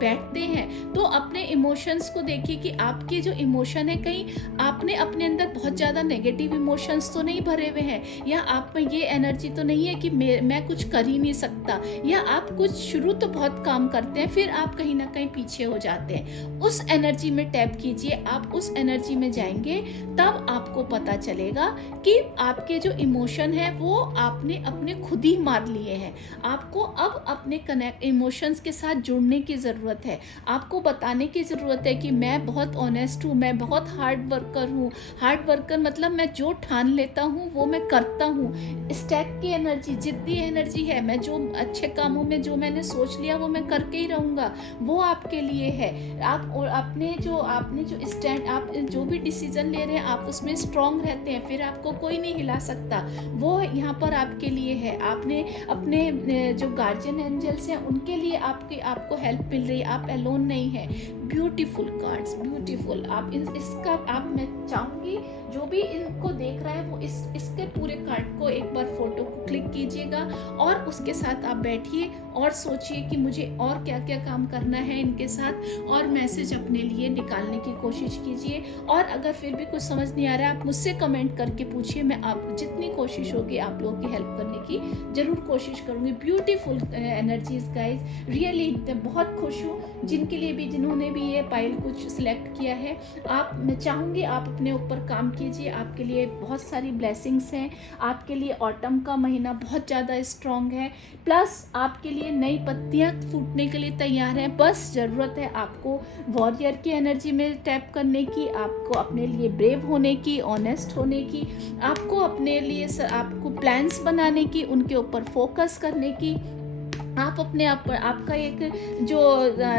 बैठते हैं तो अपने इमोशंस को देखिए कि आपके जो इमोशन है, कहीं आपने अपने अंदर बहुत ज़्यादा नेगेटिव इमोशंस तो नहीं भरे हुए हैं, या आप में ये एनर्जी तो नहीं है कि मैं कुछ कर ही नहीं सकता, या आप कुछ शुरू तो बहुत काम करते हैं फिर आप कहीं ना कहीं पीछे हो जाते हैं। उस एनर्जी में टैप कीजिए। आप उस एनर्जी में जाएंगे तब आपको पता चलेगा कि आपके जो इमोशन है वो आपने अपने खुद ही मार लिए हैं। आपको अब अपने कनेक्ट इमोशंस के साथ जुड़ने की ज़रूरत है। आपको बताने की ज़रूरत है कि मैं बहुत ऑनेस्ट हूँ, मैं बहुत हार्ड वर्कर हूँ। हार्ड वर्कर मतलब मैं जो ठान लेता हूँ वो मैं करता हूँ। स्टैक की एनर्जी, जितनी एनर्जी है, मैं जो अच्छे कामों में जो मैंने सोच लिया वो मैं करके ही रहूँगा, वो आपके लिए है। आपने जो स्टैंड, आप जो भी डिसीजन ले रहे हैं आप उसमें स्ट्रांग रहते हैं, फिर आपको कोई नहीं हिला सकता, वो यहाँ पर आपके लिए है। आपने अपने जो गार्जियन एंजल्स हैं उनके लिए आपको हेल्प मिल रही है, आप एलोन नहीं है। Beautiful cards, beautiful. आप इसका मैं चाहूँगी जो भी इनको देख रहा है वो इसके पूरे कार्ड को एक बार फोटो को क्लिक कीजिएगा और उसके साथ आप बैठिए और सोचिए कि मुझे और क्या क्या काम करना है इनके साथ, और मैसेज अपने लिए निकालने की कोशिश कीजिए। और अगर फिर भी कुछ समझ नहीं आ रहा है आप मुझसे कमेंट करके पूछिए, मैं आप जितनी कोशिश होगी आप लोगों की हेल्प करने की ज़रूर कोशिश करूँगी। ब्यूटीफुल एनर्जीज गाइज, रियली बहुत खुश हूँ जिन्होंने भी ये पाइल कुछ सिलेक्ट किया है। मैं चाहूँगी आप अपने ऊपर काम कीजिए, आपके लिए बहुत सारी ब्लेसिंग्स हैं। आपके लिए ऑटम का महीना बहुत ज़्यादा स्ट्रॉन्ग है, प्लस आपके लिए देखिए नई पत्तियां फूटने के लिए तैयार हैं, बस ज़रूरत है आपको वॉरियर की एनर्जी में टैप करने की, आपको अपने लिए ब्रेव होने की, ऑनेस्ट होने की, आपको अपने लिए आपको प्लान्स बनाने की, उनके ऊपर फोकस करने की। आप अपने आप पर आपका एक जो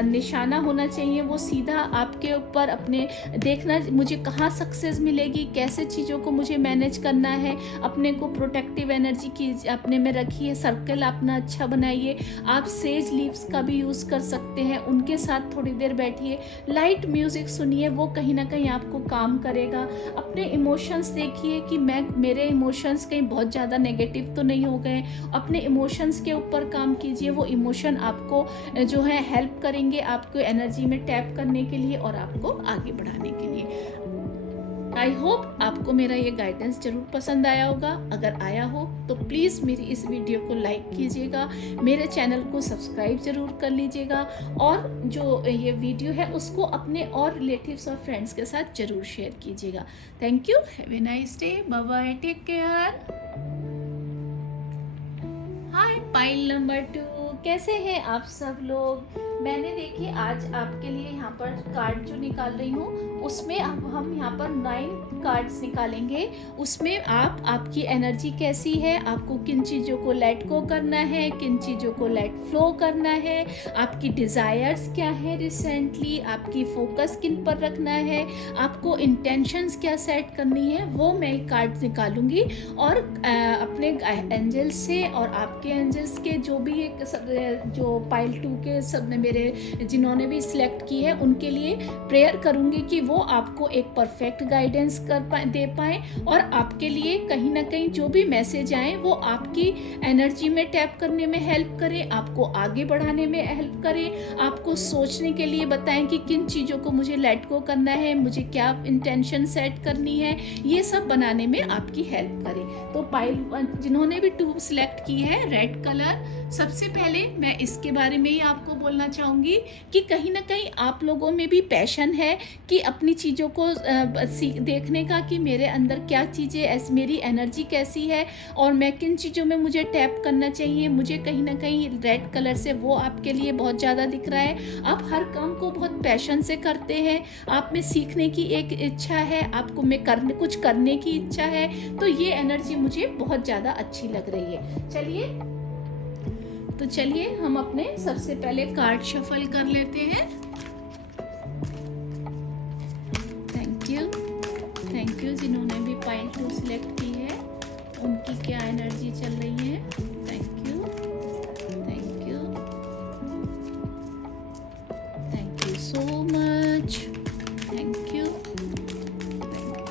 निशाना होना चाहिए वो सीधा आपके ऊपर अपने देखना, मुझे कहाँ सक्सेस मिलेगी, कैसे चीज़ों को मुझे मैनेज करना है। अपने को प्रोटेक्टिव एनर्जी की अपने में रखिए, सर्कल अपना अच्छा बनाइए। आप सेज लीव्स का भी यूज़ कर सकते हैं, उनके साथ थोड़ी देर बैठिए, लाइट म्यूज़िक सुनिए, वो कहीं ना कहीं आपको काम करेगा। अपने इमोशंस देखिए कि मेरे इमोशंस कहीं बहुत ज़्यादा नेगेटिव तो नहीं हो गए। अपने इमोशंस के ऊपर काम कीजिए, वो इमोशन आपको जो है हेल्प करेंगे आपको एनर्जी में टैप करने के लिए और आपको आगे बढ़ाने के लिए। आई होप आपको मेरा ये गाइडेंस जरूर पसंद आया होगा। अगर आया हो तो प्लीज़ मेरी इस वीडियो को लाइक कीजिएगा, मेरे चैनल को सब्सक्राइब जरूर कर लीजिएगा और जो ये वीडियो है उसको अपने और रिलेटिव्स और फ्रेंड्स के साथ जरूर शेयर कीजिएगा। Thank you, have a nice day, bye bye, take care. Hi pile number 2, कैसे हैं आप सब लोग। मैंने देखिए आज आपके लिए यहाँ पर कार्ड जो निकाल रही हूँ उसमें अब हम यहाँ पर 9 कार्ड्स निकालेंगे। उसमें आपकी एनर्जी कैसी है, आपको किन चीज़ों को लेट गो करना है, किन चीज़ों को लेट फ्लो करना है, आपकी डिज़ायर्स क्या है रिसेंटली, आपकी फोकस किन पर रखना है, आपको इंटेंशंस क्या सेट करनी है, वो मैं कार्ड निकालूंगी और अपने एंजल्स से और आपके एंजल्स के जो भी एक जो पाइल 2 के सब ने मेरे जिन्होंने भी सिलेक्ट की है उनके लिए प्रेयर करूंगी कि वो आपको एक परफेक्ट गाइडेंस दे पाए और आपके लिए कहीं ना कहीं जो भी मैसेज आए वो आपकी एनर्जी में टैप करने में हेल्प करें, आपको आगे बढ़ाने में हेल्प करें, आपको सोचने के लिए बताएं कि किन चीज़ों को मुझे लेट गो करना है, मुझे क्या इंटेंशन सेट करनी है, ये सब बनाने में आपकी हेल्प करें। तो पाइल जिन्होंने भी 2 सिलेक्ट की है रेड कलर, सबसे पहले मैं इसके बारे में ही आपको बोलना चाहूँगी कि कहीं ना कहीं आप लोगों में भी पैशन है कि अपनी चीज़ों को देखने का कि मेरे अंदर क्या चीज़ें, मेरी एनर्जी कैसी है और मैं किन चीज़ों में मुझे टैप करना चाहिए। मुझे कहीं ना कहीं रेड कलर से वो आपके लिए बहुत ज़्यादा दिख रहा है। आप हर काम को बहुत पैशन से करते हैं, आप में सीखने की एक इच्छा है, आपको में कुछ करने की इच्छा है, तो ये एनर्जी मुझे बहुत ज़्यादा अच्छी लग रही है। चलिए हम अपने सबसे पहले कार्ड शफल कर लेते हैं। थैंक यू जिन्होंने भी पाइल 2 सिलेक्ट की है, उनकी क्या एनर्जी चल रही है। Thank you so much, thank you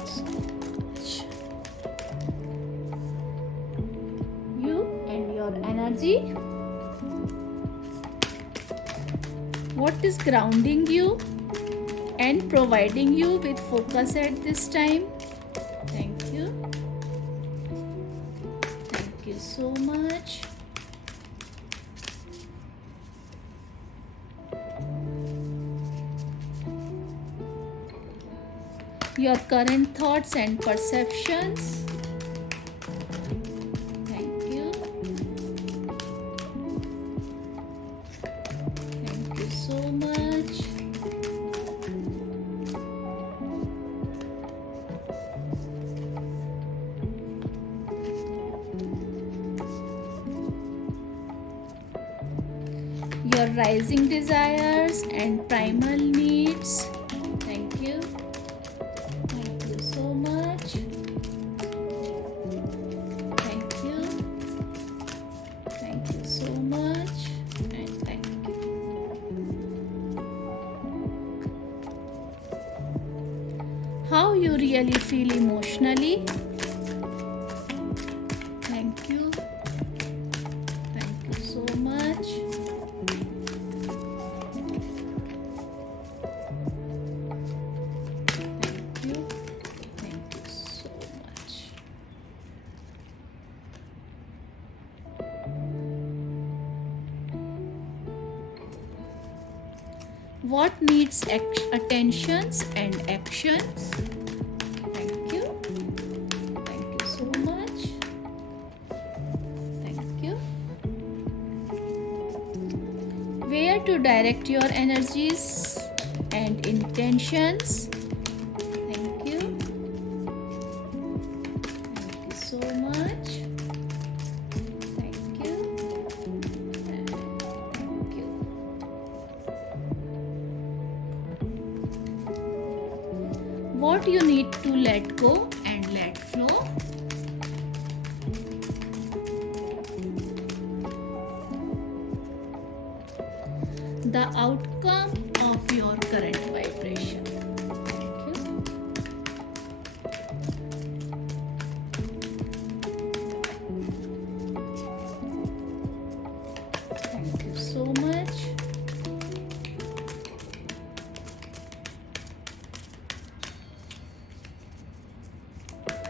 so much. You and your energy, what is grounding you and providing you with focus at this time. Thank you so much. Your current thoughts and perceptions. So much. Your rising desires and primal needs. Thank you so much. Thank you so much, and thank you. How you really feel emotionally. Thank you so much. Thank you so much. What needs attentions and actions? Thank you so much. Thank you here to direct your energies and intentions. Thank you. Thank you so much. Thank you. And thank you. What you need to let go and let flow. The outcome of your current vibration. Thank you. Thank you so much.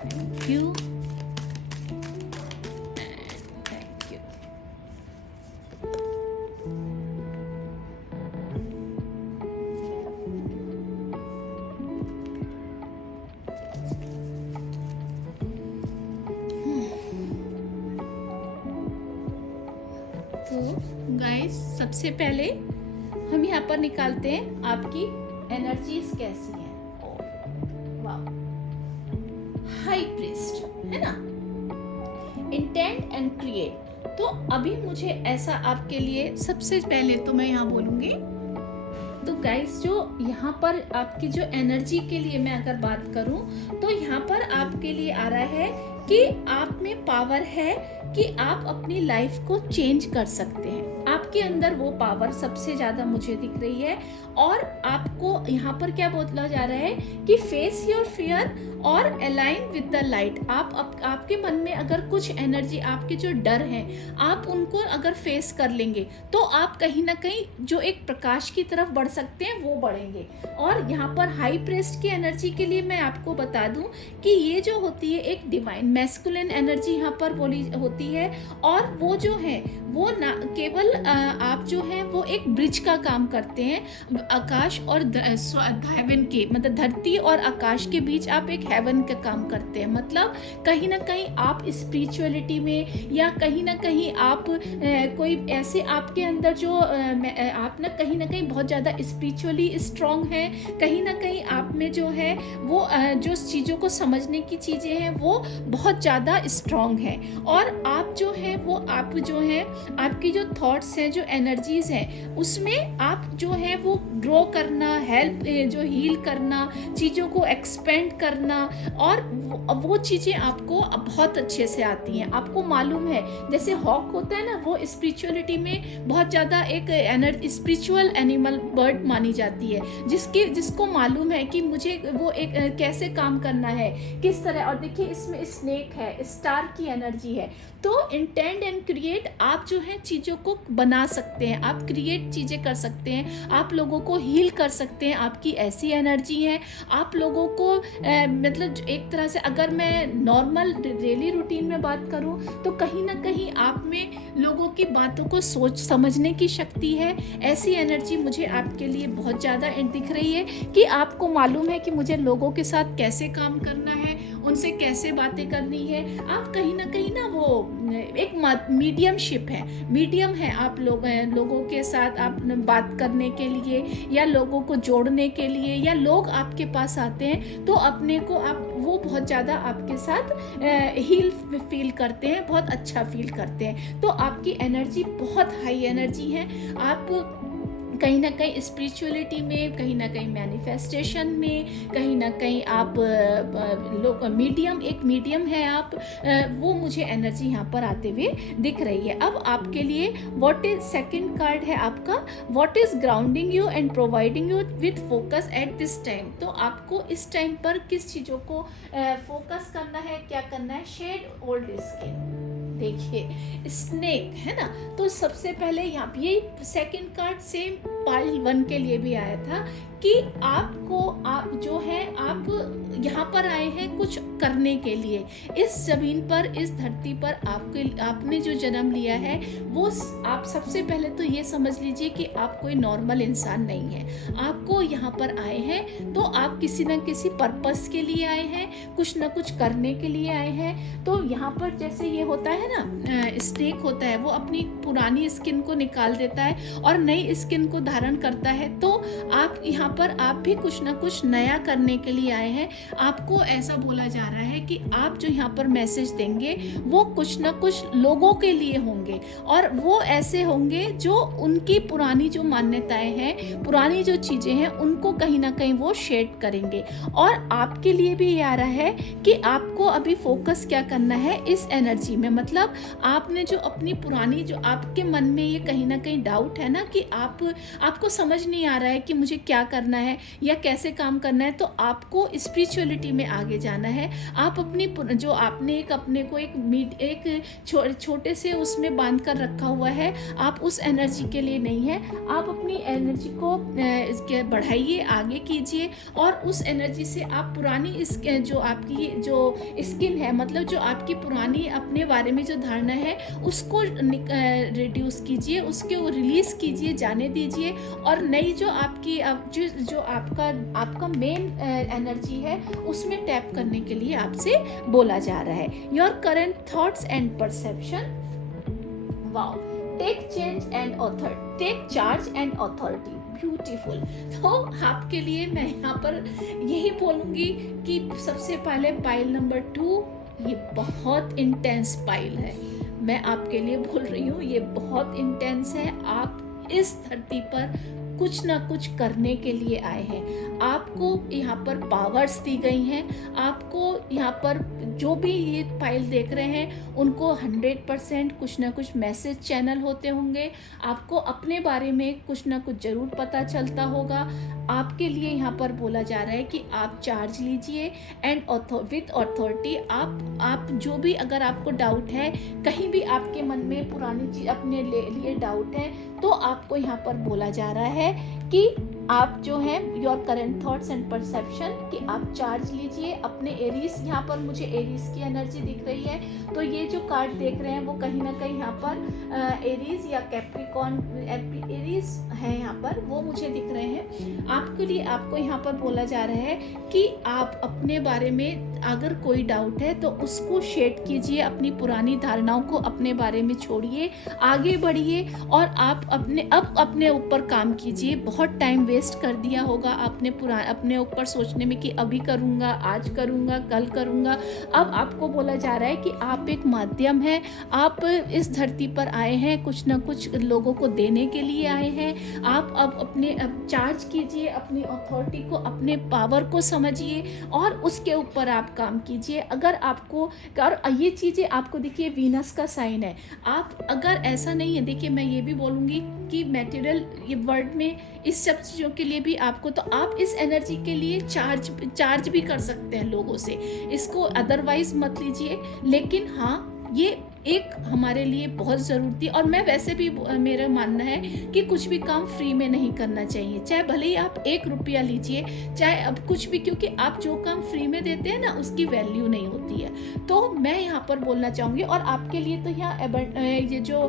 Thank you. And thank you. तो guys, सबसे पहले हम यहाँ पर निकालते हैं आपकी energies कैसी हैं। वाह, हाई प्रीस्ट है ना, इंटेंट एंड क्रिएट। तो अभी मुझे ऐसा आपके लिए सबसे पहले तो मैं यहाँ बोलूंगी, तो गाइस जो यहाँ पर आपकी जो एनर्जी के लिए मैं अगर बात करूं तो यहाँ पर आपके लिए आ रहा है कि आप में पावर है कि आप अपनी लाइफ को चेंज कर सकते हैं। आपके अंदर वो पावर सबसे ज्यादा मुझे दिख रही है। और आपको यहाँ पर क्या बोला जा रहा है कि फेस योर फियर और अलाइन विद द लाइट। आपके मन में अगर कुछ एनर्जी, आपके जो डर हैं, आप उनको अगर फेस कर लेंगे तो आप कहीं ना कहीं जो एक प्रकाश की तरफ बढ़ सकते हैं वो बढ़ेंगे। और यहाँ पर हाई प्रीस्ट की एनर्जी के लिए मैं आपको बता दूं कि ये जो होती है एक डिवाइन मैस्कुलिन एनर्जी यहाँ पर बोली होती है। और वो जो है वो ना केवल आप जो है वो एक ब्रिज का काम करते हैं आकाश और हेवन के, मतलब धरती और आकाश के बीच आप एक हेवन का काम करते हैं। मतलब कहीं ना कहीं आप स्पिरिचुअलिटी में या कहीं ना कहीं आप कोई ऐसे आपके अंदर जो आप ना कहीं बहुत ज़्यादा स्पिरिचुअली स्ट्रांग है, कहीं ना कहीं आप में जो है वो जो चीज़ों को समझने की चीज़ें हैं वो बहुत ज़्यादा स्ट्रांग है। और आप जो है वो आप जो है आपकी जो थॉट्स हैं, जो एनर्जीज हैं, उसमें आप जो है वो ग्रो करना, हेल्प जो हील करना, चीज़ों को एक्सपेंड करना, और वो चीज़ें आपको बहुत अच्छे से आती हैं। आपको मालूम है जैसे हॉक होता है ना, वो स्पिरिचुअलिटी में बहुत ज़्यादा एक स्पिरिचुअल एनिमल बर्ड मानी जाती है, जिसको मालूम है कि मुझे वो एक कैसे काम करना है, किस तरह। और देखिए इसमें स्नेक है, स्टार की एनर्जी है। तो इंटेंट एंड क्रिएट, आप जो है चीज़ों को बना सकते हैं, आप क्रिएट चीज़ें कर सकते हैं, आप लोगों को हील कर सकते हैं। आपकी ऐसी एनर्जी है, आप लोगों को मतलब एक तरह से अगर मैं नॉर्मल डेली रूटीन में बात करूं तो कहीं ना कहीं आप में लोगों की बातों को सोच समझने की शक्ति है। ऐसी एनर्जी मुझे आपके लिए बहुत ज़्यादा दिख रही है कि आपको मालूम है कि मुझे लोगों के साथ कैसे काम करना है, उनसे कैसे बातें करनी है। आप कहीं ना वो एक मीडियमशिप है, मीडियम है आप लोगों के साथ आप बात करने के लिए या लोगों को जोड़ने के लिए, या लोग आपके पास आते हैं तो अपने को आप वो बहुत ज़्यादा आपके साथ हील फील करते हैं, बहुत अच्छा फील करते हैं। तो आपकी एनर्जी बहुत हाई एनर्जी है। आप कहीं ना कहीं स्पिरिचुअलिटी में, कहीं ना कहीं मैनिफेस्टेशन में, कहीं ना कहीं आप मीडियम है आप, वो मुझे एनर्जी यहाँ पर आते हुए दिख रही है। अब आपके लिए व्हाट इज सेकंड कार्ड है आपका, what is grounding you and providing you with focus at this time. तो आपको इस टाइम पर किस चीज़ों को फोकस करना है, क्या करना है? Shed old skin. देखिए स्नेक है ना, तो सबसे पहले यहाँ ये सेकंड कार्ड सेम पाइल 1 के लिए भी आया था कि आपको, आप जो है, आप यहाँ पर आए हैं कुछ करने के लिए। इस ज़मीन पर, इस धरती पर आपने जो जन्म लिया है, वो आप सबसे पहले तो ये समझ लीजिए कि आप कोई नॉर्मल इंसान नहीं है। आपको यहाँ पर आए हैं तो आप किसी न किसी पर्पस के लिए आए हैं, कुछ न कुछ करने के लिए आए हैं। तो यहाँ पर जैसे ये होता है ना, स्नेक होता है, वो अपनी पुरानी स्किन को निकाल देता है और नई स्किन को धारण करता है। तो आप यहाँ पर, आप भी कुछ न कुछ नया करने के लिए आए हैं। आपको ऐसा बोला जा रहा है कि आप जो यहाँ पर मैसेज देंगे वो कुछ न कुछ लोगों के लिए होंगे, और वो ऐसे होंगे जो उनकी पुरानी जो मान्यताएं हैं, पुरानी जो चीज़ें हैं, उनको कहीं ना कहीं वो शेड करेंगे। और आपके लिए भी ये आ रहा है कि आपको अभी फोकस क्या करना है इस एनर्जी में। मतलब आपने जो अपनी पुरानी, जो आपके मन में ये कहीं ना कहीं डाउट है ना कि आपको समझ नहीं आ रहा है कि मुझे क्या करना है या कैसे काम करना है, तो आपको स्पिरिचुअलिटी में आगे जाना है। आप अपनी जो आपने अपने को एक छोटे से उसमें बांध कर रखा हुआ है, आप उस एनर्जी के लिए नहीं है। आप अपनी एनर्जी को बढ़ाइए, आगे कीजिए, और उस एनर्जी से आप पुरानी जो आपकी जो स्किन है, मतलब जो आपकी पुरानी अपने बारे में जो धारणा है, उसको रिड्यूस कीजिए, उसको रिलीज कीजिए, जाने दीजिए। और नई जो आपकी जो आपका मेन एनर्जी है, उसमें टैप करने के लिए आपसे बोला जा रहा है। Your current thoughts and perception, wow, take charge and authority, beautiful. तो आपके लिए मैं यहाँ पर यही बोलूँगी कि सबसे पहले पाइल नंबर 2, ये बहुत इंटेंस पाइल है। मैं आपके लिए बोल रही हूँ, ये बहुत इंटेंस है। आप इस धरती पर कुछ ना कुछ करने के लिए आए हैं। आपको यहाँ पर पावर्स दी गई हैं। आपको यहाँ पर जो भी ये फाइल देख रहे हैं, उनको 100% कुछ ना कुछ मैसेज चैनल होते होंगे। आपको अपने बारे में कुछ ना कुछ ज़रूर पता चलता होगा। आपके लिए यहाँ पर बोला जा रहा है कि आप चार्ज लीजिए एंड विथ अथॉरिटी। आप जो भी, अगर आपको डाउट है, कहीं भी आपके मन में पुरानी चीज अपने लिए डाउट है, तो आपको यहाँ पर बोला जा रहा है कि आप जो है your current thoughts and perception, कि आप चार्ज लीजिए अपने एरीज। यहाँ पर मुझे एरीज की एनर्जी दिख रही है, तो ये जो कार्ड देख रहे हैं वो कहीं ना कहीं यहाँ पर एरीज या कैप्रिकॉर्न, एरीज है यहाँ पर, वो मुझे दिख रहे हैं। आपके लिए आपको यहाँ पर बोला जा रहा है कि आप अपने बारे में अगर कोई डाउट है तो उसको शेड कीजिए, अपनी पुरानी धारणाओं को अपने बारे में छोड़िए, आगे बढ़िए, और आप अपने ऊपर काम कीजिए। बहुत टाइम वेस्ट कर दिया होगा आपने अपने ऊपर सोचने में कि अभी करूँगा, आज करूँगा, कल करूँगा। अब आपको बोला जा रहा है कि आप एक माध्यम है, आप इस धरती पर आए हैं, कुछ ना कुछ लोगों को देने के लिए आए हैं। आप अब चार्ज कीजिए अपनी अथॉरिटी को, अपने पावर को समझिए, और उसके ऊपर आप काम कीजिए। अगर आपको, और ये चीज़ें आपको देखिए, वीनस का साइन है। आप अगर ऐसा नहीं है, देखिए मैं ये भी बोलूँगी कि मटेरियल ये वर्ल्ड में इस सब चीज़ों के लिए भी आपको, तो आप इस एनर्जी के लिए चार्ज भी कर सकते हैं लोगों से, इसको अदरवाइज मत लीजिए। लेकिन हाँ, ये एक हमारे लिए बहुत ज़रूरी, और मैं वैसे भी, मेरा मानना है कि कुछ भी काम फ्री में नहीं करना चाहिए, चाहे भले ही आप 1 रुपया लीजिए, चाहे अब कुछ भी, क्योंकि आप जो काम फ्री में देते हैं ना, उसकी वैल्यू नहीं होती है। तो मैं यहाँ पर बोलना चाहूँगी, और आपके लिए तो यहाँ ये जो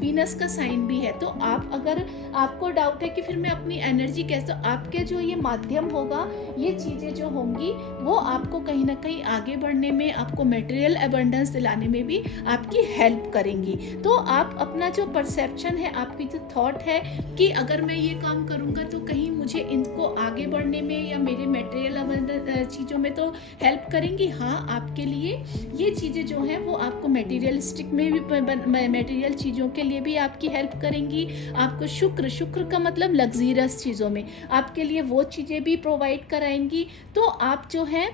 वीनस का साइन भी है, तो आप, अगर आपको डाउट है कि फिर मैं अपनी एनर्जी कैसे, तो आपके जो ये माध्यम होगा, ये चीज़ें जो होंगी, वो आपको कहीं ना कहीं आगे बढ़ने में, आपको मटेरियल एबंडेंस दिलाने में भी आपकी हेल्प करेंगी। तो आप अपना जो परसेप्शन है, आपकी जो थॉट है कि अगर मैं ये काम करूँगा तो कहीं मुझे इनको आगे बढ़ने में या मेरे मटेरियल चीज़ों में तो हेल्प करेंगी। हाँ, आपके लिए ये चीज़ें जो हैं वो आपको मटेरियलिस्टिक में भी, मटेरियल चीज़ों के लिए भी आपकी हेल्प करेंगी। आपको शुक्र का मतलब लग्जरियस चीज़ों में आपके लिए वो चीज़ें भी प्रोवाइड कराएंगी। तो आप जो है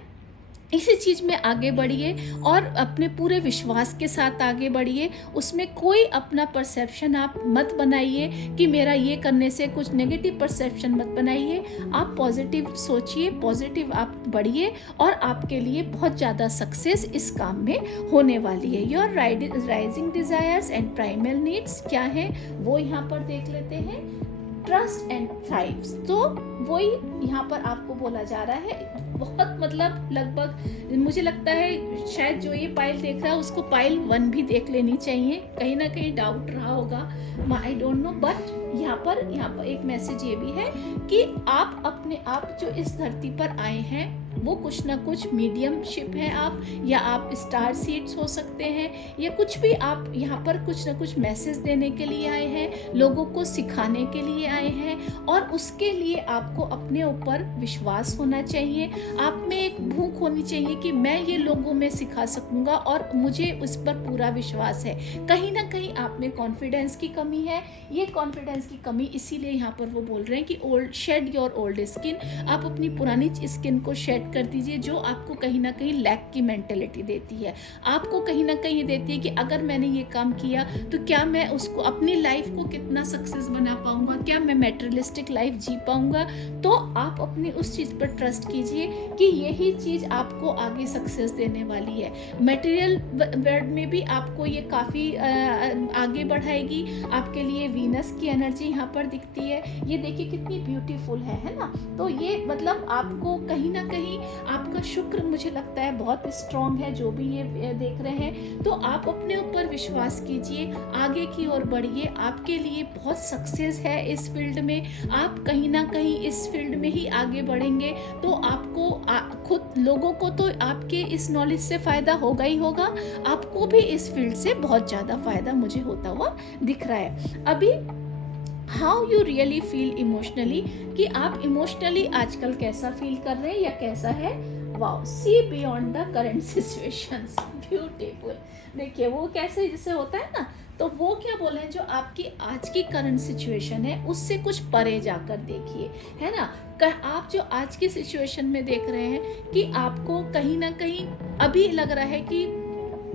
इसी चीज़ में आगे बढ़िए, और अपने पूरे विश्वास के साथ आगे बढ़िए। उसमें कोई अपना परसेप्शन आप मत बनाइए कि मेरा ये करने से कुछ नेगेटिव परसेप्शन मत बनाइए। आप पॉजिटिव सोचिए, पॉजिटिव आप बढ़िए, और आपके लिए बहुत ज़्यादा सक्सेस इस काम में होने वाली है। Your rising desires and primal needs क्या है, वो यहाँ पर देख लेते हैं। Trust and thrives. तो वही यहाँ पर आपको बोला जा रहा है। बहुत मतलब लगभग मुझे लगता है शायद जो ये पाइल देख रहा है उसको पाइल 1 भी देख लेनी चाहिए, कहीं ना कहीं डाउट रहा होगा, आई डोंट नो। बट यहाँ पर एक मैसेज ये भी है कि आप अपने आप जो इस धरती पर आए हैं वो कुछ ना कुछ मीडियमशिप है आप, या आप स्टार सीड्स हो सकते हैं, या कुछ भी आप यहाँ पर कुछ ना कुछ मैसेज देने के लिए आए हैं, लोगों को सिखाने के लिए आए हैं। और उसके लिए आपको अपने ऊपर विश्वास होना चाहिए, आप में एक भूख होनी चाहिए कि मैं ये लोगों में सिखा सकूंगा और मुझे उस पर पूरा विश्वास है। कहीं ना कहीं आप में कॉन्फिडेंस की कमी है। ये कॉन्फिडेंस की कमी इसीलिए यहाँ पर वो बोल रहे हैं कि old shed your old skin, आप अपनी पुरानी स्किन को शेड कर दीजिए जो आपको कहीं ना कहीं लैक की मेंटेलिटी देती है, आपको कहीं ना कहीं देती है कि अगर मैंने ये काम किया तो क्या मैं उसको अपनी लाइफ को कितना सक्सेस बना पाऊंगा, क्या मैं मेटेरियलिस्टिक लाइफ जी पाऊंगा। तो आप अपनी उस चीज़ पर ट्रस्ट कीजिए कि यही चीज़ आपको आगे सक्सेस देने वाली है। मटेरियल वर्ल्ड में भी आपको ये काफ़ी आगे बढ़ाएगी। आपके लिए वीनस की एनर्जी यहाँ पर दिखती है, ये देखिए कितनी ब्यूटीफुल है ना। तो ये मतलब आपको कहीं ना कहीं आपका शुक्र मुझे लगता है बहुत स्ट्रॉन्ग है, जो भी ये देख रहे हैं। तो आप अपने ऊपर विश्वास कीजिए, आगे की ओर बढ़िए, आपके लिए बहुत सक्सेस है इस फील्ड में। आप कहीं ना कहीं इस फील्ड में ही आगे बढ़ेंगे तो आपको खुद लोगों को तो आपके इस नॉलेज से फ़ायदा होगा ही होगा, आपको भी इस फील्ड से बहुत ज़्यादा फ़ायदा मुझे होता हुआ दिख रहा है। अभी how you really feel emotionally, कि आप इमोशनली आजकल कैसा फील कर रहे हैं या कैसा है। Wow, see beyond the current situations, beautiful. देखिए वो कैसे जैसे होता है ना, तो वो क्या बोले हैं, जो आपकी आज की करंट सिचुएशन है उससे कुछ परे जाकर देखिए, है ना। आप जो आज की सिचुएशन में देख रहे हैं कि आपको कहीं ना कहीं अभी लग रहा है कि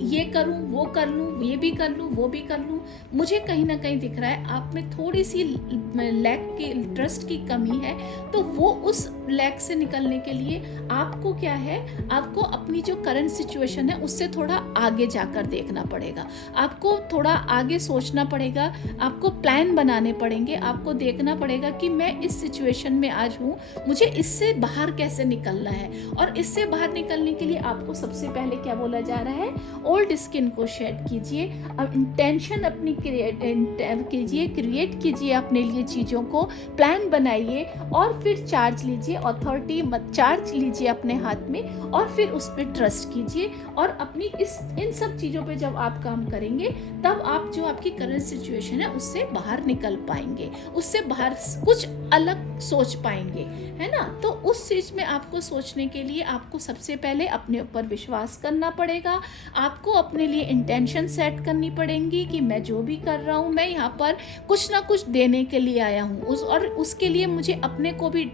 ये करूं, वो कर लूं, ये भी कर लूं, वो भी कर लूं, मुझे कहीं ना कहीं दिख रहा है आप में थोड़ी सी लैक की, ट्रस्ट की कमी है। तो वो उस लैक से निकलने के लिए आपको क्या है, आपको अपनी जो करंट सिचुएशन है उससे थोड़ा आगे जाकर देखना पड़ेगा, आपको थोड़ा आगे सोचना पड़ेगा, आपको प्लान बनाने पड़ेंगे, आपको देखना पड़ेगा कि मैं इस सिचुएशन में आज हूँ, मुझे इससे बाहर कैसे निकलना है। और इससे बाहर निकलने के लिए आपको सबसे पहले क्या बोला जा रहा है, ओल्ड स्किन को शेड कीजिए, अब इंटेंशन अपनी क्रिएट कीजिए अपने लिए चीज़ों को, प्लान बनाइए और फिर चार्ज लीजिए, अथॉरिटी चार्ज लीजिए अपने हाथ में और फिर उस पर ट्रस्ट कीजिए। और अपनी इन सब चीज़ों पे जब आप काम करेंगे तब आप जो आपकी करंट सिचुएशन है उससे बाहर निकल पाएंगे, उससे बाहर कुछ अलग सोच पाएंगे, है ना। तो उस चीज़ में आपको सोचने के लिए आपको सबसे पहले अपने ऊपर विश्वास करना पड़ेगा, आपको अपने लिए इंटेंशन सेट करनी पड़ेंगी कि मैं जो भी कर रहा हूँ मैं यहाँ पर कुछ ना कुछ देने के लिए आया हूँ, और उसके लिए मुझे अपने को भी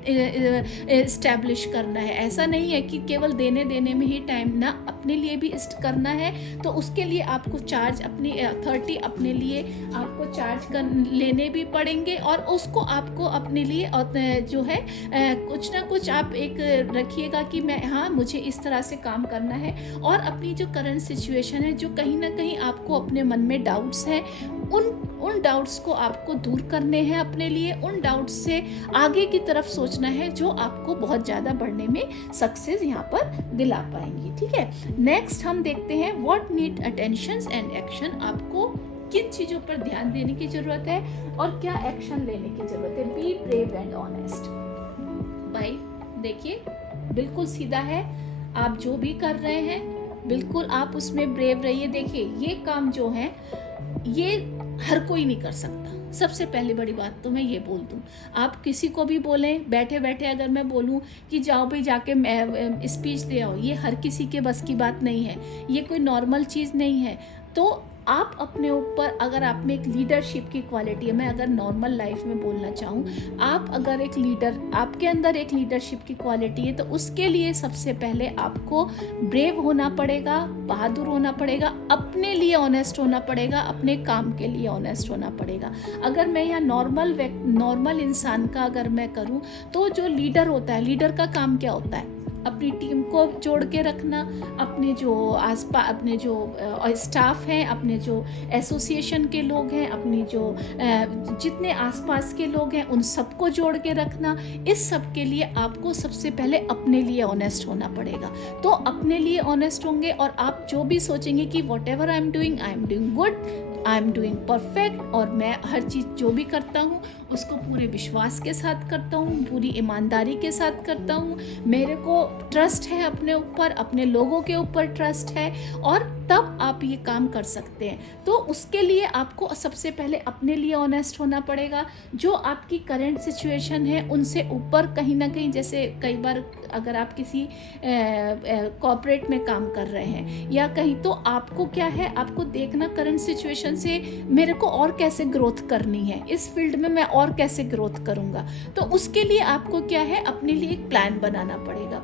इस्टेब्लिश करना है। ऐसा नहीं है कि केवल देने में ही टाइम, ना, अपने लिए भी करना है। तो उसके लिए आपको चार्ज, अपनी अथॉरिटी अपने लिए आपको चार्ज कर लेने भी पड़ेंगे, और उसको आपको अपने लिए जो है कुछ ना कुछ आप एक रखिएगा कि मैं, हाँ, मुझे इस तरह से काम करना है। और अपनी जो करंट सिचुएशन है, जो कहीं ना कहीं आपको अपने मन में डाउट्स हैं, उन डाउट्स को आपको दूर करने हैं अपने लिए, उन डाउट्स से आगे की तरफ सोचना है जो आपको बहुत ज़्यादा बढ़ने में सक्सेस यहाँ पर दिला पाएंगी। ठीक है, नेक्स्ट हम देखते हैं what need attention and action. आपको किन चीज़ों पर ध्यान देने की ज़रूरत है और क्या एक्शन लेने की ज़रूरत है। B brave and honest. भाई देखिए बिल्कुल सीधा है, आप जो भी कर रहे हैं बिल्कुल आप उसमें ब्रेव रहिए। देखिए ये काम जो है ये हर कोई नहीं कर सकता। सबसे पहली बड़ी बात तो मैं ये बोल दूं, आप किसी को भी बोलें, बैठे बैठे अगर मैं बोलूं कि जाओ भाई जाके मैं स्पीच दे आओ, ये हर किसी के बस की बात नहीं है, ये कोई नॉर्मल चीज़ नहीं है। तो आप अपने ऊपर, अगर आप में एक लीडरशिप की क्वालिटी है, मैं अगर नॉर्मल लाइफ में बोलना चाहूँ, आप अगर एक लीडर, आपके अंदर एक लीडरशिप की क्वालिटी है, तो उसके लिए सबसे पहले आपको ब्रेव होना पड़ेगा, बहादुर होना पड़ेगा, अपने लिए ऑनेस्ट होना पड़ेगा, अपने काम के लिए ऑनेस्ट होना पड़ेगा। अगर मैं यहाँ नॉर्मल इंसान का अगर मैं करूँ, तो जो लीडर होता है, लीडर का काम क्या होता है, अपनी टीम को जोड़ के रखना, अपने जो अपने जो स्टाफ हैं, अपने जो एसोसिएशन के लोग हैं, अपनी जो जितने आसपास के लोग हैं उन सबको जोड़ के रखना। इस सब के लिए आपको सबसे पहले अपने लिए ऑनेस्ट होना पड़ेगा। तो अपने लिए ऑनेस्ट होंगे और आप जो भी सोचेंगे कि what ever I am doing good, I am doing perfect, और मैं हर चीज़ जो भी करता हूँ उसको पूरे विश्वास के साथ करता हूँ, पूरी ईमानदारी के साथ करता हूँ, मेरे को ट्रस्ट है अपने ऊपर, अपने लोगों के ऊपर ट्रस्ट है, और तब आप ये काम कर सकते हैं। तो उसके लिए आपको सबसे पहले अपने लिए ऑनेस्ट होना पड़ेगा। जो आपकी करंट सिचुएशन है उनसे ऊपर कहीं ना कहीं, जैसे कई बार अगर आप किसी कॉर्पोरेट में काम कर रहे हैं या कहीं, तो आपको क्या है, आपको देखना करंट सिचुएशन से मेरे को और कैसे ग्रोथ करनी है, इस फील्ड में मैं और कैसे ग्रोथ करूँगा। तो उसके लिए आपको क्या है, अपने लिए एक प्लान बनाना पड़ेगा।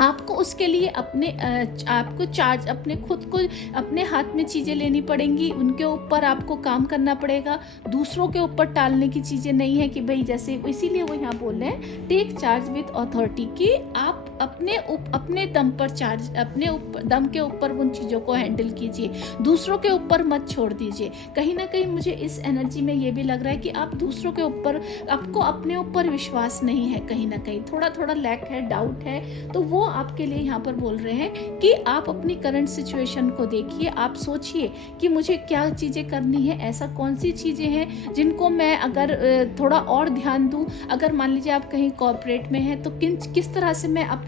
आपको उसके लिए आपको चार्ज, अपने खुद को अपने हाथ में चीज़ें लेनी पड़ेंगी, उनके ऊपर आपको काम करना पड़ेगा। दूसरों के ऊपर टालने की चीज़ें नहीं है कि भाई, जैसे इसीलिए वो यहाँ बोल रहे हैं टेक चार्ज विथ अथॉरिटी, कि आप अपने दम पर अपने दम के ऊपर उन चीज़ों को हैंडल कीजिए, दूसरों के ऊपर मत छोड़ दीजिए। कहीं ना कहीं मुझे इस एनर्जी में ये भी लग रहा है कि आप दूसरों के ऊपर, आपको अपने ऊपर विश्वास नहीं है, कहीं ना कहीं थोड़ा लैक है, डाउट है। तो वो आपके लिए यहाँ पर बोल रहे हैं कि आप अपनी करंट सिचुएशन को देखिए, आप सोचिए कि मुझे क्या चीज़ें करनी है, ऐसा कौन सी चीज़ें हैं जिनको मैं अगर थोड़ा और ध्यान दूँ। अगर मान लीजिए आप कहीं कॉर्पोरेट में हैं तो किस तरह से मैं अपने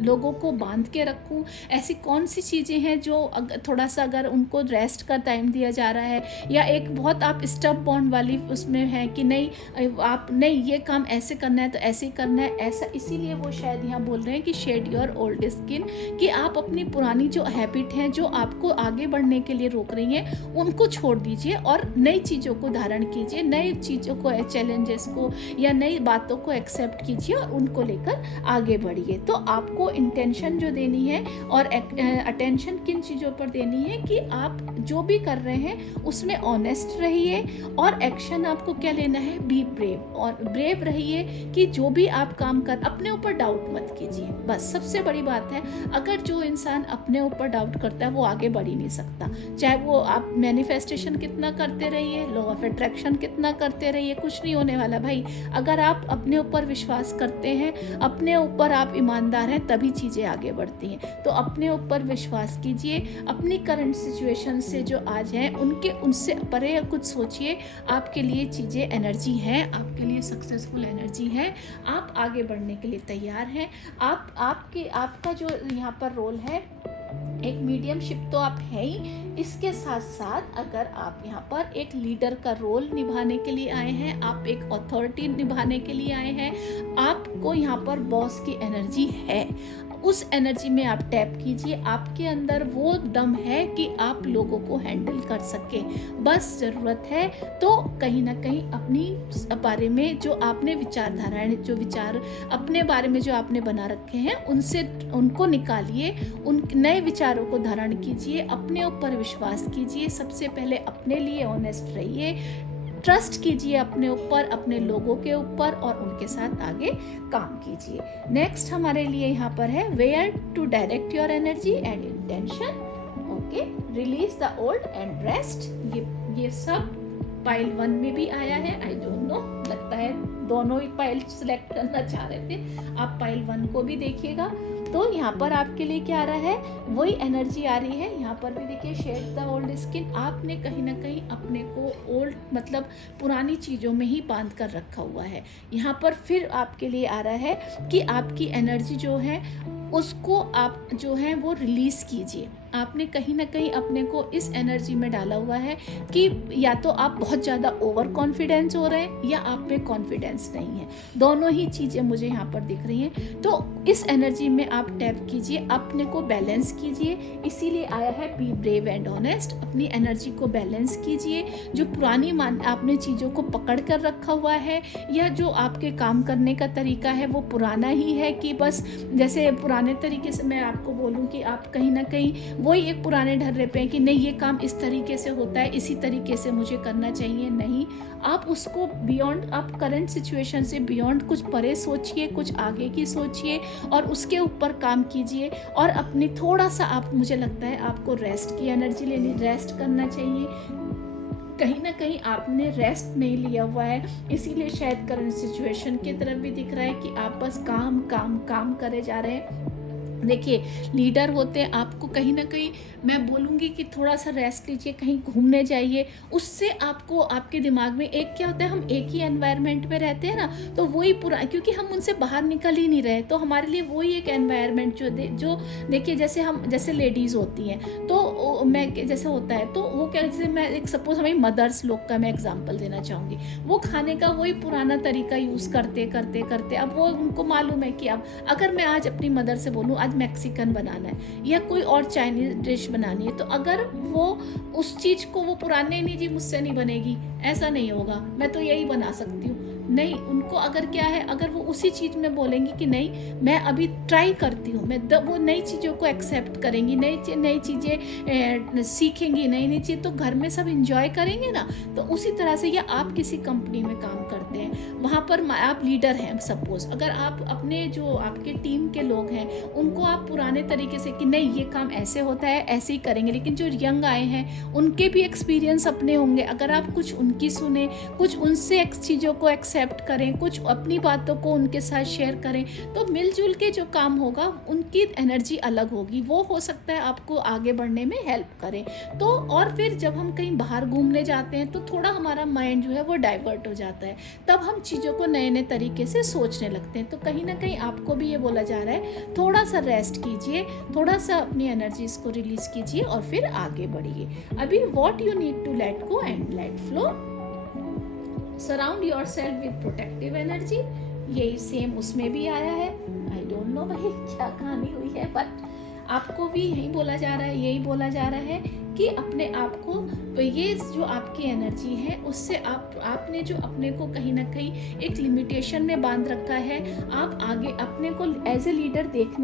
लोगों को बांध के रखूँ, ऐसी कौन सी चीज़ें हैं जो थोड़ा सा अगर उनको रेस्ट का टाइम दिया जा रहा है, या एक बहुत आप स्टब बॉन्ड वाली उसमें है कि नहीं आप नहीं, ये काम ऐसे करना है तो ऐसे ही करना है, ऐसा। इसीलिए वो शायद यहाँ बोल रहे हैं कि शेड योर ओल्ड स्किन, कि आप अपनी पुरानी जो हैबिट हैं जो आपको आगे बढ़ने के लिए रोक रही हैं उनको छोड़ दीजिए और नई चीज़ों को धारण कीजिए, नई चीज़ों को, चैलेंजेस को या नई बातों को एक्सेप्ट कीजिए और उनको लेकर आगे बढ़िए। तो आपको इंटेंशन जो देनी है और अटेंशन किन चीज़ों पर देनी है कि आप जो भी कर रहे हैं उसमें ऑनेस्ट रहिए, और एक्शन आपको क्या लेना है, बी ब्रेव, और ब्रेव रहिए कि जो भी आप काम कर, अपने ऊपर डाउट मत कीजिए। बस सबसे बड़ी बात है, अगर जो इंसान अपने ऊपर डाउट करता है वो आगे बढ़ ही नहीं सकता। चाहे वो आप मैनिफेस्टेशन कितना करते रहिए, लॉ ऑफ अट्रैक्शन कितना करते रहिए, कुछ नहीं होने वाला भाई। अगर आप अपने ऊपर विश्वास करते हैं, अपने ऊपर आप ईमानदार हैं, तभी चीज़ें आगे बढ़ती हैं। तो अपने ऊपर विश्वास कीजिए, अपनी करंट सिचुएशन से जो आज हैं उनसे परे कुछ सोचिए। आपके लिए चीज़ें एनर्जी हैं, आपके लिए सक्सेसफुल एनर्जी है, आप आगे बढ़ने के लिए तैयार हैं। आपका जो यहाँ पर रोल है, एक मीडियमशिप तो आप है ही, इसके साथ साथ अगर आप यहाँ पर एक लीडर का रोल निभाने के लिए आए हैं, आप एक अथॉरिटी निभाने के लिए आए हैं, आपको यहाँ पर बॉस की एनर्जी है, उस एनर्जी में आप टैप कीजिए। आपके अंदर वो दम है कि आप लोगों को हैंडल कर सकें, बस ज़रूरत है तो कहीं ना कहीं अपनी बारे में जो आपने विचारधाराएं, जो विचार अपने बारे में जो आपने बना रखे हैं उनको निकालिए, उन नए विचारों को धारण कीजिए, अपने ऊपर विश्वास कीजिए, सबसे पहले अपने लिए ऑनेस्ट रहिए, ट्रस्ट कीजिए अपने ऊपर, अपने लोगों के ऊपर, और उनके साथ आगे काम कीजिए। नेक्स्ट हमारे लिए यहाँ पर है where to direct your energy and intention. Okay, release the old and rest. ये सब पाइल 1 में भी आया है, आई डोंट नो, लगता है दोनों ही पाइल सिलेक्ट करना चाह रहे थे। आप पाइल 1 को भी देखिएगा। तो यहाँ पर आपके लिए क्या आ रहा है, वही एनर्जी आ रही है। यहाँ पर भी देखिए शेड द ओल्ड स्किन, आपने कहीं ना कहीं अपने को ओल्ड मतलब पुरानी चीज़ों में ही बांध कर रखा हुआ है। यहाँ पर फिर आपके लिए आ रहा है कि आपकी एनर्जी जो है उसको आप जो है वो रिलीज़ कीजिए। आपने कहीं ना कहीं अपने को इस एनर्जी में डाला हुआ है कि या तो आप बहुत ज़्यादा ओवर कॉन्फिडेंस हो रहे हैं या आप में कॉन्फिडेंस नहीं है, दोनों ही चीज़ें मुझे यहाँ पर दिख रही हैं। तो इस एनर्जी में आप टैप कीजिए, अपने को बैलेंस कीजिए। इसीलिए आया है बी ब्रेव एंड ऑनेस्ट। अपनी एनर्जी को बैलेंस कीजिए। जो पुरानी आपने चीज़ों को पकड़ कर रखा हुआ है या जो आपके काम करने का तरीका है वो पुराना ही है कि बस जैसे पुराने तरीके से मैं आपको बोलूँ कि आप कहीं ना कहीं वही एक पुराने ढर्रे पे हैं कि नहीं ये काम इस तरीके से होता है, इसी तरीके से मुझे करना चाहिए। नहीं, आप उसको बियॉन्ड, आप करंट सिचुएशन से बियॉन्ड कुछ परे सोचिए, कुछ आगे की सोचिए और उसके ऊपर काम कीजिए। और अपनी थोड़ा सा आप, मुझे लगता है आपको रेस्ट की एनर्जी लेनी, रेस्ट करना चाहिए। कहीं ना कहीं आपने रेस्ट नहीं लिया हुआ है, इसीलिए शायद करंट सिचुएशन की तरफ भी दिख रहा है कि आप बस काम काम काम करे जा रहे हैं। देखिए, लीडर होते हैं, आपको कहीं ना कहीं मैं बोलूँगी कि थोड़ा सा रेस्ट लीजिए, कहीं घूमने जाइए। उससे आपको, आपके दिमाग में एक क्या होता है, हम एक ही एनवायरनमेंट में रहते हैं ना, तो वही पूरा, क्योंकि हम उनसे बाहर निकल ही नहीं रहे, तो हमारे लिए वही एक एनवायरनमेंट जो देखिए, जैसे हम, जैसे लेडीज़ होती हैं तो मैं, जैसे होता है तो वो क्या, जैसे मैं एक सपोज हमारी मदर्स लोग का मैं एग्जाम्पल देना चाहूँगी, वो खाने का वही पुराना तरीका यूज़ करते करते करते, अब वो उनको मालूम है कि अब अगर मैं आज अपनी मदर से बोलूँ आज मैक्सिकन बनाना है या कोई और चाइनीज डिश बनानी है, तो अगर वो उस चीज को, वो पुराने नहीं जी मुझसे नहीं बनेगी, ऐसा नहीं होगा, मैं तो यही बना सकती हूँ। नहीं, उनको अगर क्या है, अगर वो उसी चीज़ में बोलेंगी कि नहीं मैं अभी ट्राई करती हूँ, मैं वो नई चीज़ों को एक्सेप्ट करेंगी, नई चीज़ें सीखेंगी, नई चीज़, तो घर में सब इंजॉय करेंगे ना। तो उसी तरह से, या आप किसी कंपनी में काम करते हैं, वहाँ पर आप लीडर हैं सपोज, अगर आप अपने जो आपके टीम के लोग हैं उनको आप पुराने तरीके से कि नहीं ये काम ऐसे होता है, ऐसे ही करेंगे, लेकिन जो यंग आए हैं उनके भी एक्सपीरियंस अपने होंगे, अगर आप कुछ उनकी सुने, कुछ उनसे चीज़ों को एक्सेप्ट करें, कुछ अपनी बातों को उनके साथ शेयर करें, तो मिलजुल के जो काम होगा उनकी एनर्जी अलग होगी, वो हो सकता है आपको आगे बढ़ने में हेल्प करें। तो और फिर जब हम कहीं बाहर घूमने जाते हैं तो थोड़ा हमारा माइंड जो है वो डाइवर्ट हो जाता है, तब हम चीज़ों को नए नए तरीके से सोचने लगते हैं। तो कहीं ना कहीं आपको भी ये बोला जा रहा है थोड़ा सा रेस्ट कीजिए, थोड़ा सा अपनी एनर्जीज को रिलीज कीजिए और फिर आगे बढ़िए। अभी what you need to let go and let flow, surround yourself with protective energy, यही सेम उसमें भी आया है। आई डोंट नो भाई क्या कहानी हुई है, बट आपको भी यही बोला जा रहा है, यही बोला जा रहा है कि अपने आप को, ये जो आपकी एनर्जी है उससे आपने जो अपने को कहीं ना कहीं एक लिमिटेशन में बांध रखा है, आप आगे अपने को एज ए लीडर देख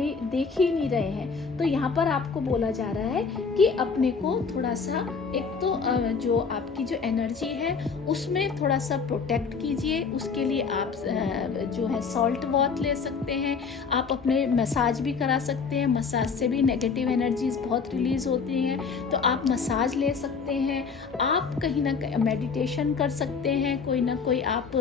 ही नहीं रहे हैं। तो यहाँ पर आपको बोला जा रहा है कि अपने को थोड़ा सा, एक तो जो आपकी जो एनर्जी है उसमें थोड़ा सा प्रोटेक्ट कीजिए। उसके लिए आप जो है सॉल्ट वॉथ ले सकते हैं, आप अपने मसाज भी करा सकते हैं, मसाज से भी नेगेटिव एनर्जीज बहुत रिलीज होती हैं, तो आप मसाज ले सकते हैं। आप कहीं ना कहीं मेडिटेशन कर सकते हैं, कोई ना कोई आप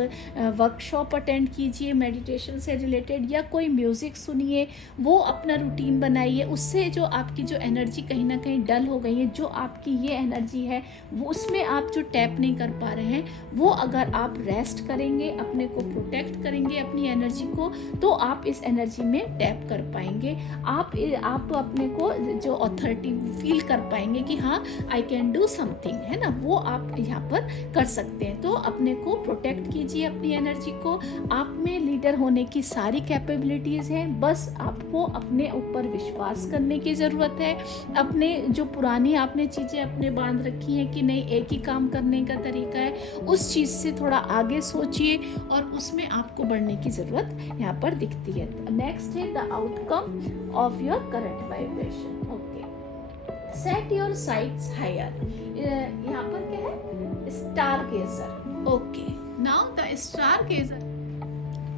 वर्कशॉप अटेंड कीजिए मेडिटेशन से रिलेटेड, या कोई म्यूज़िक सुनिए, वो अपना रूटीन बनाइए। उससे जो आपकी जो एनर्जी कहीं ना कहीं डल हो गई है, जो आपकी ये एनर्जी है वो उसमें आप जो टैप नहीं कर पा रहे हैं, वो अगर आप रेस्ट करेंगे, अपने को प्रोटेक्ट करेंगे अपनी एनर्जी को, तो आप इस एनर्जी में टैप कर पाएंगे। आप अपने को जो अथॉरिटी फील कर पाएंगे कि हाँ आई कैन डू समथिंग, है ना, वो आप यहाँ पर कर सकते हैं। तो अपने को प्रोटेक्ट कीजिए अपनी एनर्जी को। आप में लीडर होने की सारी कैपेबिलिटीज़ हैं, बस आपको अपने ऊपर विश्वास करने की ज़रूरत है। अपने जो पुरानी आपने चीज़ें अपने बांध रखी हैं कि नहीं एक ही काम करने का तरीका है, उस चीज़ से थोड़ा आगे सोचिए और उसमें आपको बढ़ने की ज़रूरत यहाँ पर दिखती है। नेक्स्ट है the outcome of your current vibration. Okay, set your sights higher, यहाँ पर क्या है, stargazer. Okay, now the stargazer.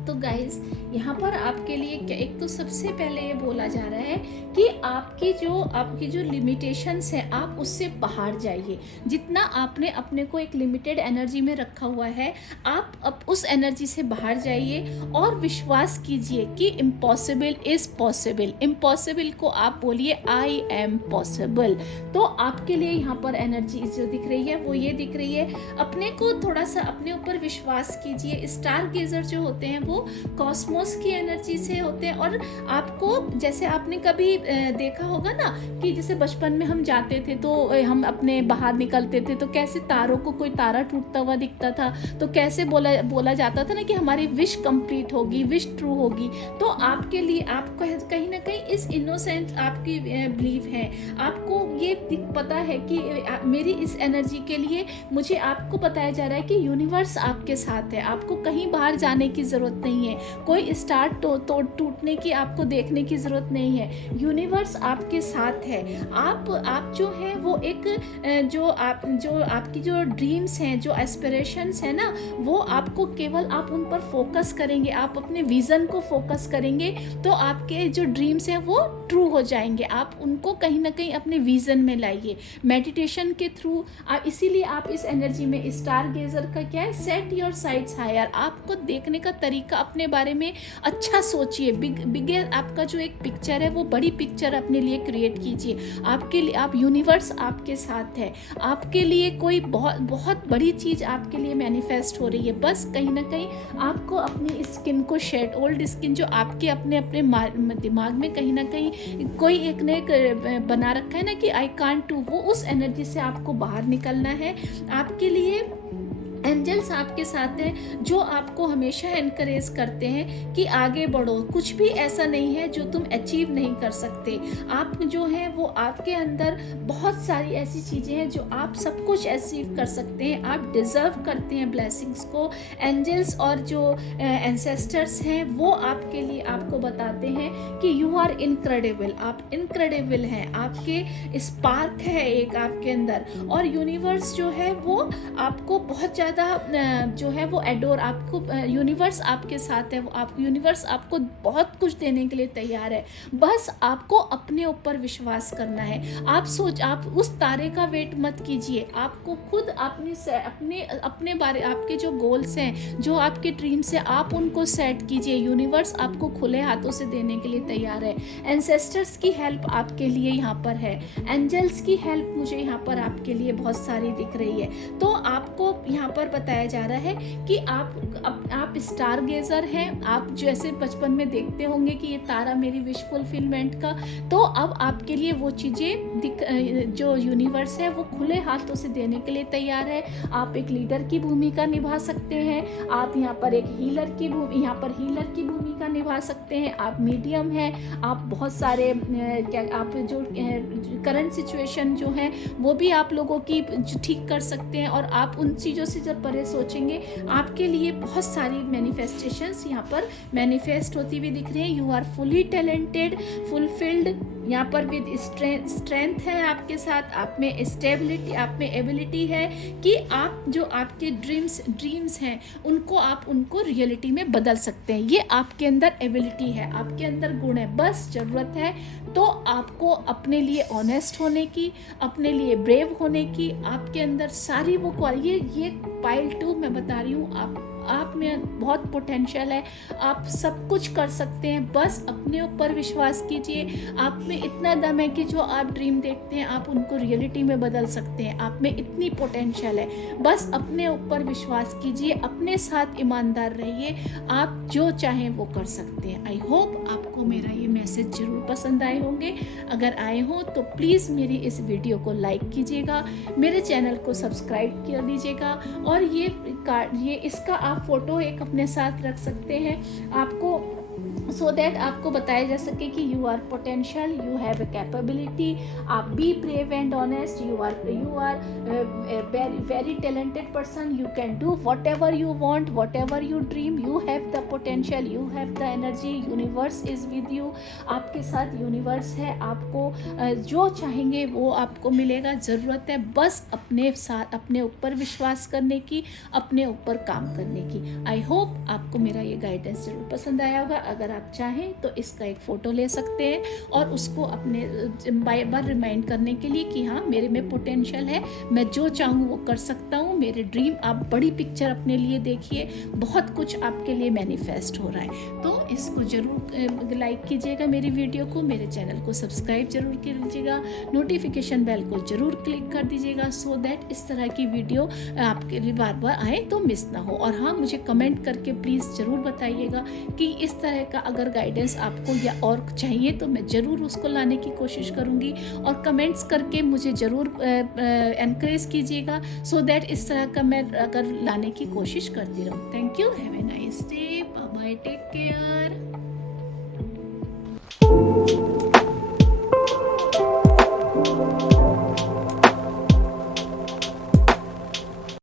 तो गाइज यहाँ पर आपके लिए क्या, एक तो सबसे पहले ये बोला जा रहा है कि आपकी जो लिमिटेशंस है आप उससे बाहर जाइए। जितना आपने अपने को एक लिमिटेड एनर्जी में रखा हुआ है, आप अब उस एनर्जी से बाहर जाइए और विश्वास कीजिए कि इम्पॉसिबल इज पॉसिबल। इम्पॉसिबल को आप बोलिए आई एम पॉसिबल। तो आपके लिए यहाँ पर एनर्जी जो दिख रही है वो ये दिख रही है। अपने को थोड़ा सा अपने ऊपर विश्वास कीजिए। स्टार गेजर जो होते हैं वो कॉस्मोस की एनर्जी से होते हैं, और आपको, जैसे आपने कभी देखा होगा ना कि जैसे बचपन में हम जाते थे तो हम अपने बाहर निकलते थे तो कैसे तारों को, कोई तारा टूटता हुआ दिखता था तो कैसे बोला जाता था ना कि हमारी विश कंप्लीट होगी, विश ट्रू होगी। तो आपके लिए, आपको कहीं ना कहीं इस इनोसेंट आपकी बिलीव है, आपको ये पता है कि मेरी इस एनर्जी के लिए मुझे आपको बताया जा रहा है कि यूनिवर्स आपके साथ है, आपको कहीं बाहर जाने की ज़रूरत ज़रूरत नहीं है, कोई स्टार टूटने की आपको देखने की ज़रूरत नहीं है। यूनिवर्स आपके साथ है। आप जो है वो एक जो आपकी जो ड्रीम्स हैं, जो एस्पिरेशंस हैं ना, वो आपको केवल आप उन पर फोकस करेंगे, आप अपने विज़न को फोकस करेंगे तो आपके जो ड्रीम्स हैं वो ट्रू हो जाएंगे। आप उनको कहीं ना कहीं अपने विज़न में लाइए मेडिटेशन के थ्रू। इसीलिए आप इस एनर्जी में स्टार गेजर का क्या है, सेट योर साइट्स हायर। आपको देखने का तरीका अपने बारे में अच्छा सोचिए, बिगर आपका जो एक पिक्चर है वो बड़ी पिक्चर अपने लिए क्रिएट कीजिए। आपके लिए यूनिवर्स आपके साथ है, आपके लिए कोई बहुत बड़ी चीज़ आपके लिए मैनिफेस्ट हो रही है। बस कहीं ना कहीं आपको अपनी स्किन को शेड, ओल्ड स्किन जो आपके अपने दिमाग में कहीं ना कहीं कोई एक ने बना रखा है ना कि आई कांट टू, वो उस एनर्जी से आपको बाहर निकलना है। आपके लिए एंजल्स आपके साथ हैं जो आपको हमेशा एनकरेज करते हैं कि आगे बढ़ो, कुछ भी ऐसा नहीं है जो तुम अचीव नहीं कर सकते। आप जो है वो आपके अंदर बहुत सारी ऐसी चीज़ें हैं जो आप सब कुछ अचीव कर सकते हैं। आप डिज़र्व करते हैं ब्लेसिंग्स को। एंजल्स और जो एंसेस्टर्स हैं वो आपके लिए आपको बताते हैं कि यू आर इनक्रेडिबल, आप इनक्रेडिबल हैं, आपके स्पार्क है एक आपके अंदर। और यूनिवर्स जो है वो आपको बहुत ज़्यादा जो है वो एडोर, आपको यूनिवर्स आपके साथ है, वो आप यूनिवर्स आपको बहुत कुछ देने के लिए तैयार है। बस आपको अपने ऊपर विश्वास करना है। आप उस तारे का वेट मत कीजिए, आपको खुद अपने बारे, आपके जो गोल्स हैं, जो आपके ड्रीम्स हैं, आप उनको सेट कीजिए। यूनिवर्स आपको खुले हाथों से देने के लिए तैयार है। एंसेस्टर्स की हेल्प आपके लिए यहाँ पर है, एंजल्स की हेल्प मुझे यहाँ पर आपके लिए बहुत सारी दिख रही है। तो आपको यहाँ पर बताया जा रहा है कि आप स्टार गेजर हैं। आप जैसे बचपन में देखते होंगे कि ये तारा मेरी विश फुलफिलमेंट का, तो अब आपके लिए वो चीज़ें जो यूनिवर्स है वो खुले हाथों से देने के लिए तैयार है। आप एक लीडर की भूमिका निभा सकते हैं, आप यहाँ पर एक हीलर की भूमिका निभा सकते हैं, आप मीडियम हैं, आप बहुत सारे आप जो करंट सिचुएशन जो है वो भी आप लोगों की ठीक कर सकते हैं। और आप उन चीज़ों से जब परे सोचेंगे, आपके लिए बहुत सारी मैनिफेस्टेशंस यहाँ पर मैनिफेस्ट होती हुई दिख रही है। You are fully talented, fulfilled, यहाँ पर विद स्ट्रेंथ है आपके साथ, आप में स्टेबिलिटी, आप में एबिलिटी है कि आप जो आपके ड्रीम्स हैं उनको रियलिटी में बदल सकते हैं। ये आपके अंदर एबिलिटी है, आपके अंदर गुण है। बस ज़रूरत है तो आपको अपने लिए ऑनेस्ट होने की, अपने लिए ब्रेव होने की। आपके अंदर सारी वो ये पाइल 2 मैं बता रही हूँ, आप में बहुत पोटेंशियल है, आप सब कुछ कर सकते हैं। बस अपने ऊपर विश्वास कीजिए। आप में इतना दम है कि जो आप ड्रीम देखते हैं आप उनको रियलिटी में बदल सकते हैं। आप में इतनी पोटेंशियल है, बस अपने ऊपर विश्वास कीजिए, अपने साथ ईमानदार रहिए, आप जो चाहें वो कर सकते हैं। आई होप आपको मेरा ये मैसेज जरूर पसंद आए होंगे। अगर आए हो तो प्लीज़ मेरी इस वीडियो को लाइक कीजिएगा, मेरे चैनल को सब्सक्राइब कर दीजिएगा। और ये इसका आप फोटो एक अपने साथ रख सकते हैं, आपको सो दैट आपको बताया जा सके कि you are potential, you have a capability. आप be brave and honest, you are very talented person, you can do whatever you want, whatever you dream, you have the potential, you have the energy, universe is with you. आपके साथ universe है, आपको जो चाहेंगे वो आपको मिलेगा। ज़रूरत है बस अपने ऊपर विश्वास करने की, अपने ऊपर काम करने की। आई होप आपको मेरा ये गाइडेंस जरूर पसंद आया होगा। अगर आप चाहें तो इसका एक फ़ोटो ले सकते हैं और उसको अपने बार बार रिमाइंड करने के लिए कि हाँ मेरे में पोटेंशियल है, मैं जो चाहूँ वो कर सकता हूँ। मेरे ड्रीम, आप बड़ी पिक्चर अपने लिए देखिए, बहुत कुछ आपके लिए मैनिफेस्ट हो रहा है। तो इसको ज़रूर लाइक कीजिएगा, मेरी वीडियो को, मेरे चैनल को सब्सक्राइब जरूर कीजिएगा, नोटिफिकेशन बेल को ज़रूर क्लिक कर दीजिएगा सो दैट इस तरह की वीडियो आपके लिए बार बार आए तो मिस ना हो। और हाँ, मुझे कमेंट करके प्लीज़ ज़रूर बताइएगा कि इस तरह का अगर गाइडेंस आपको या और चाहिए तो मैं ज़रूर उसको लाने की कोशिश करूँगी। और कमेंट्स करके मुझे ज़रूर एनकरेज कीजिएगा सो दैट इस तरह का मैं अगर लाने की कोशिश करती रहूँ। Thank you, have a nice day, bye bye, take care.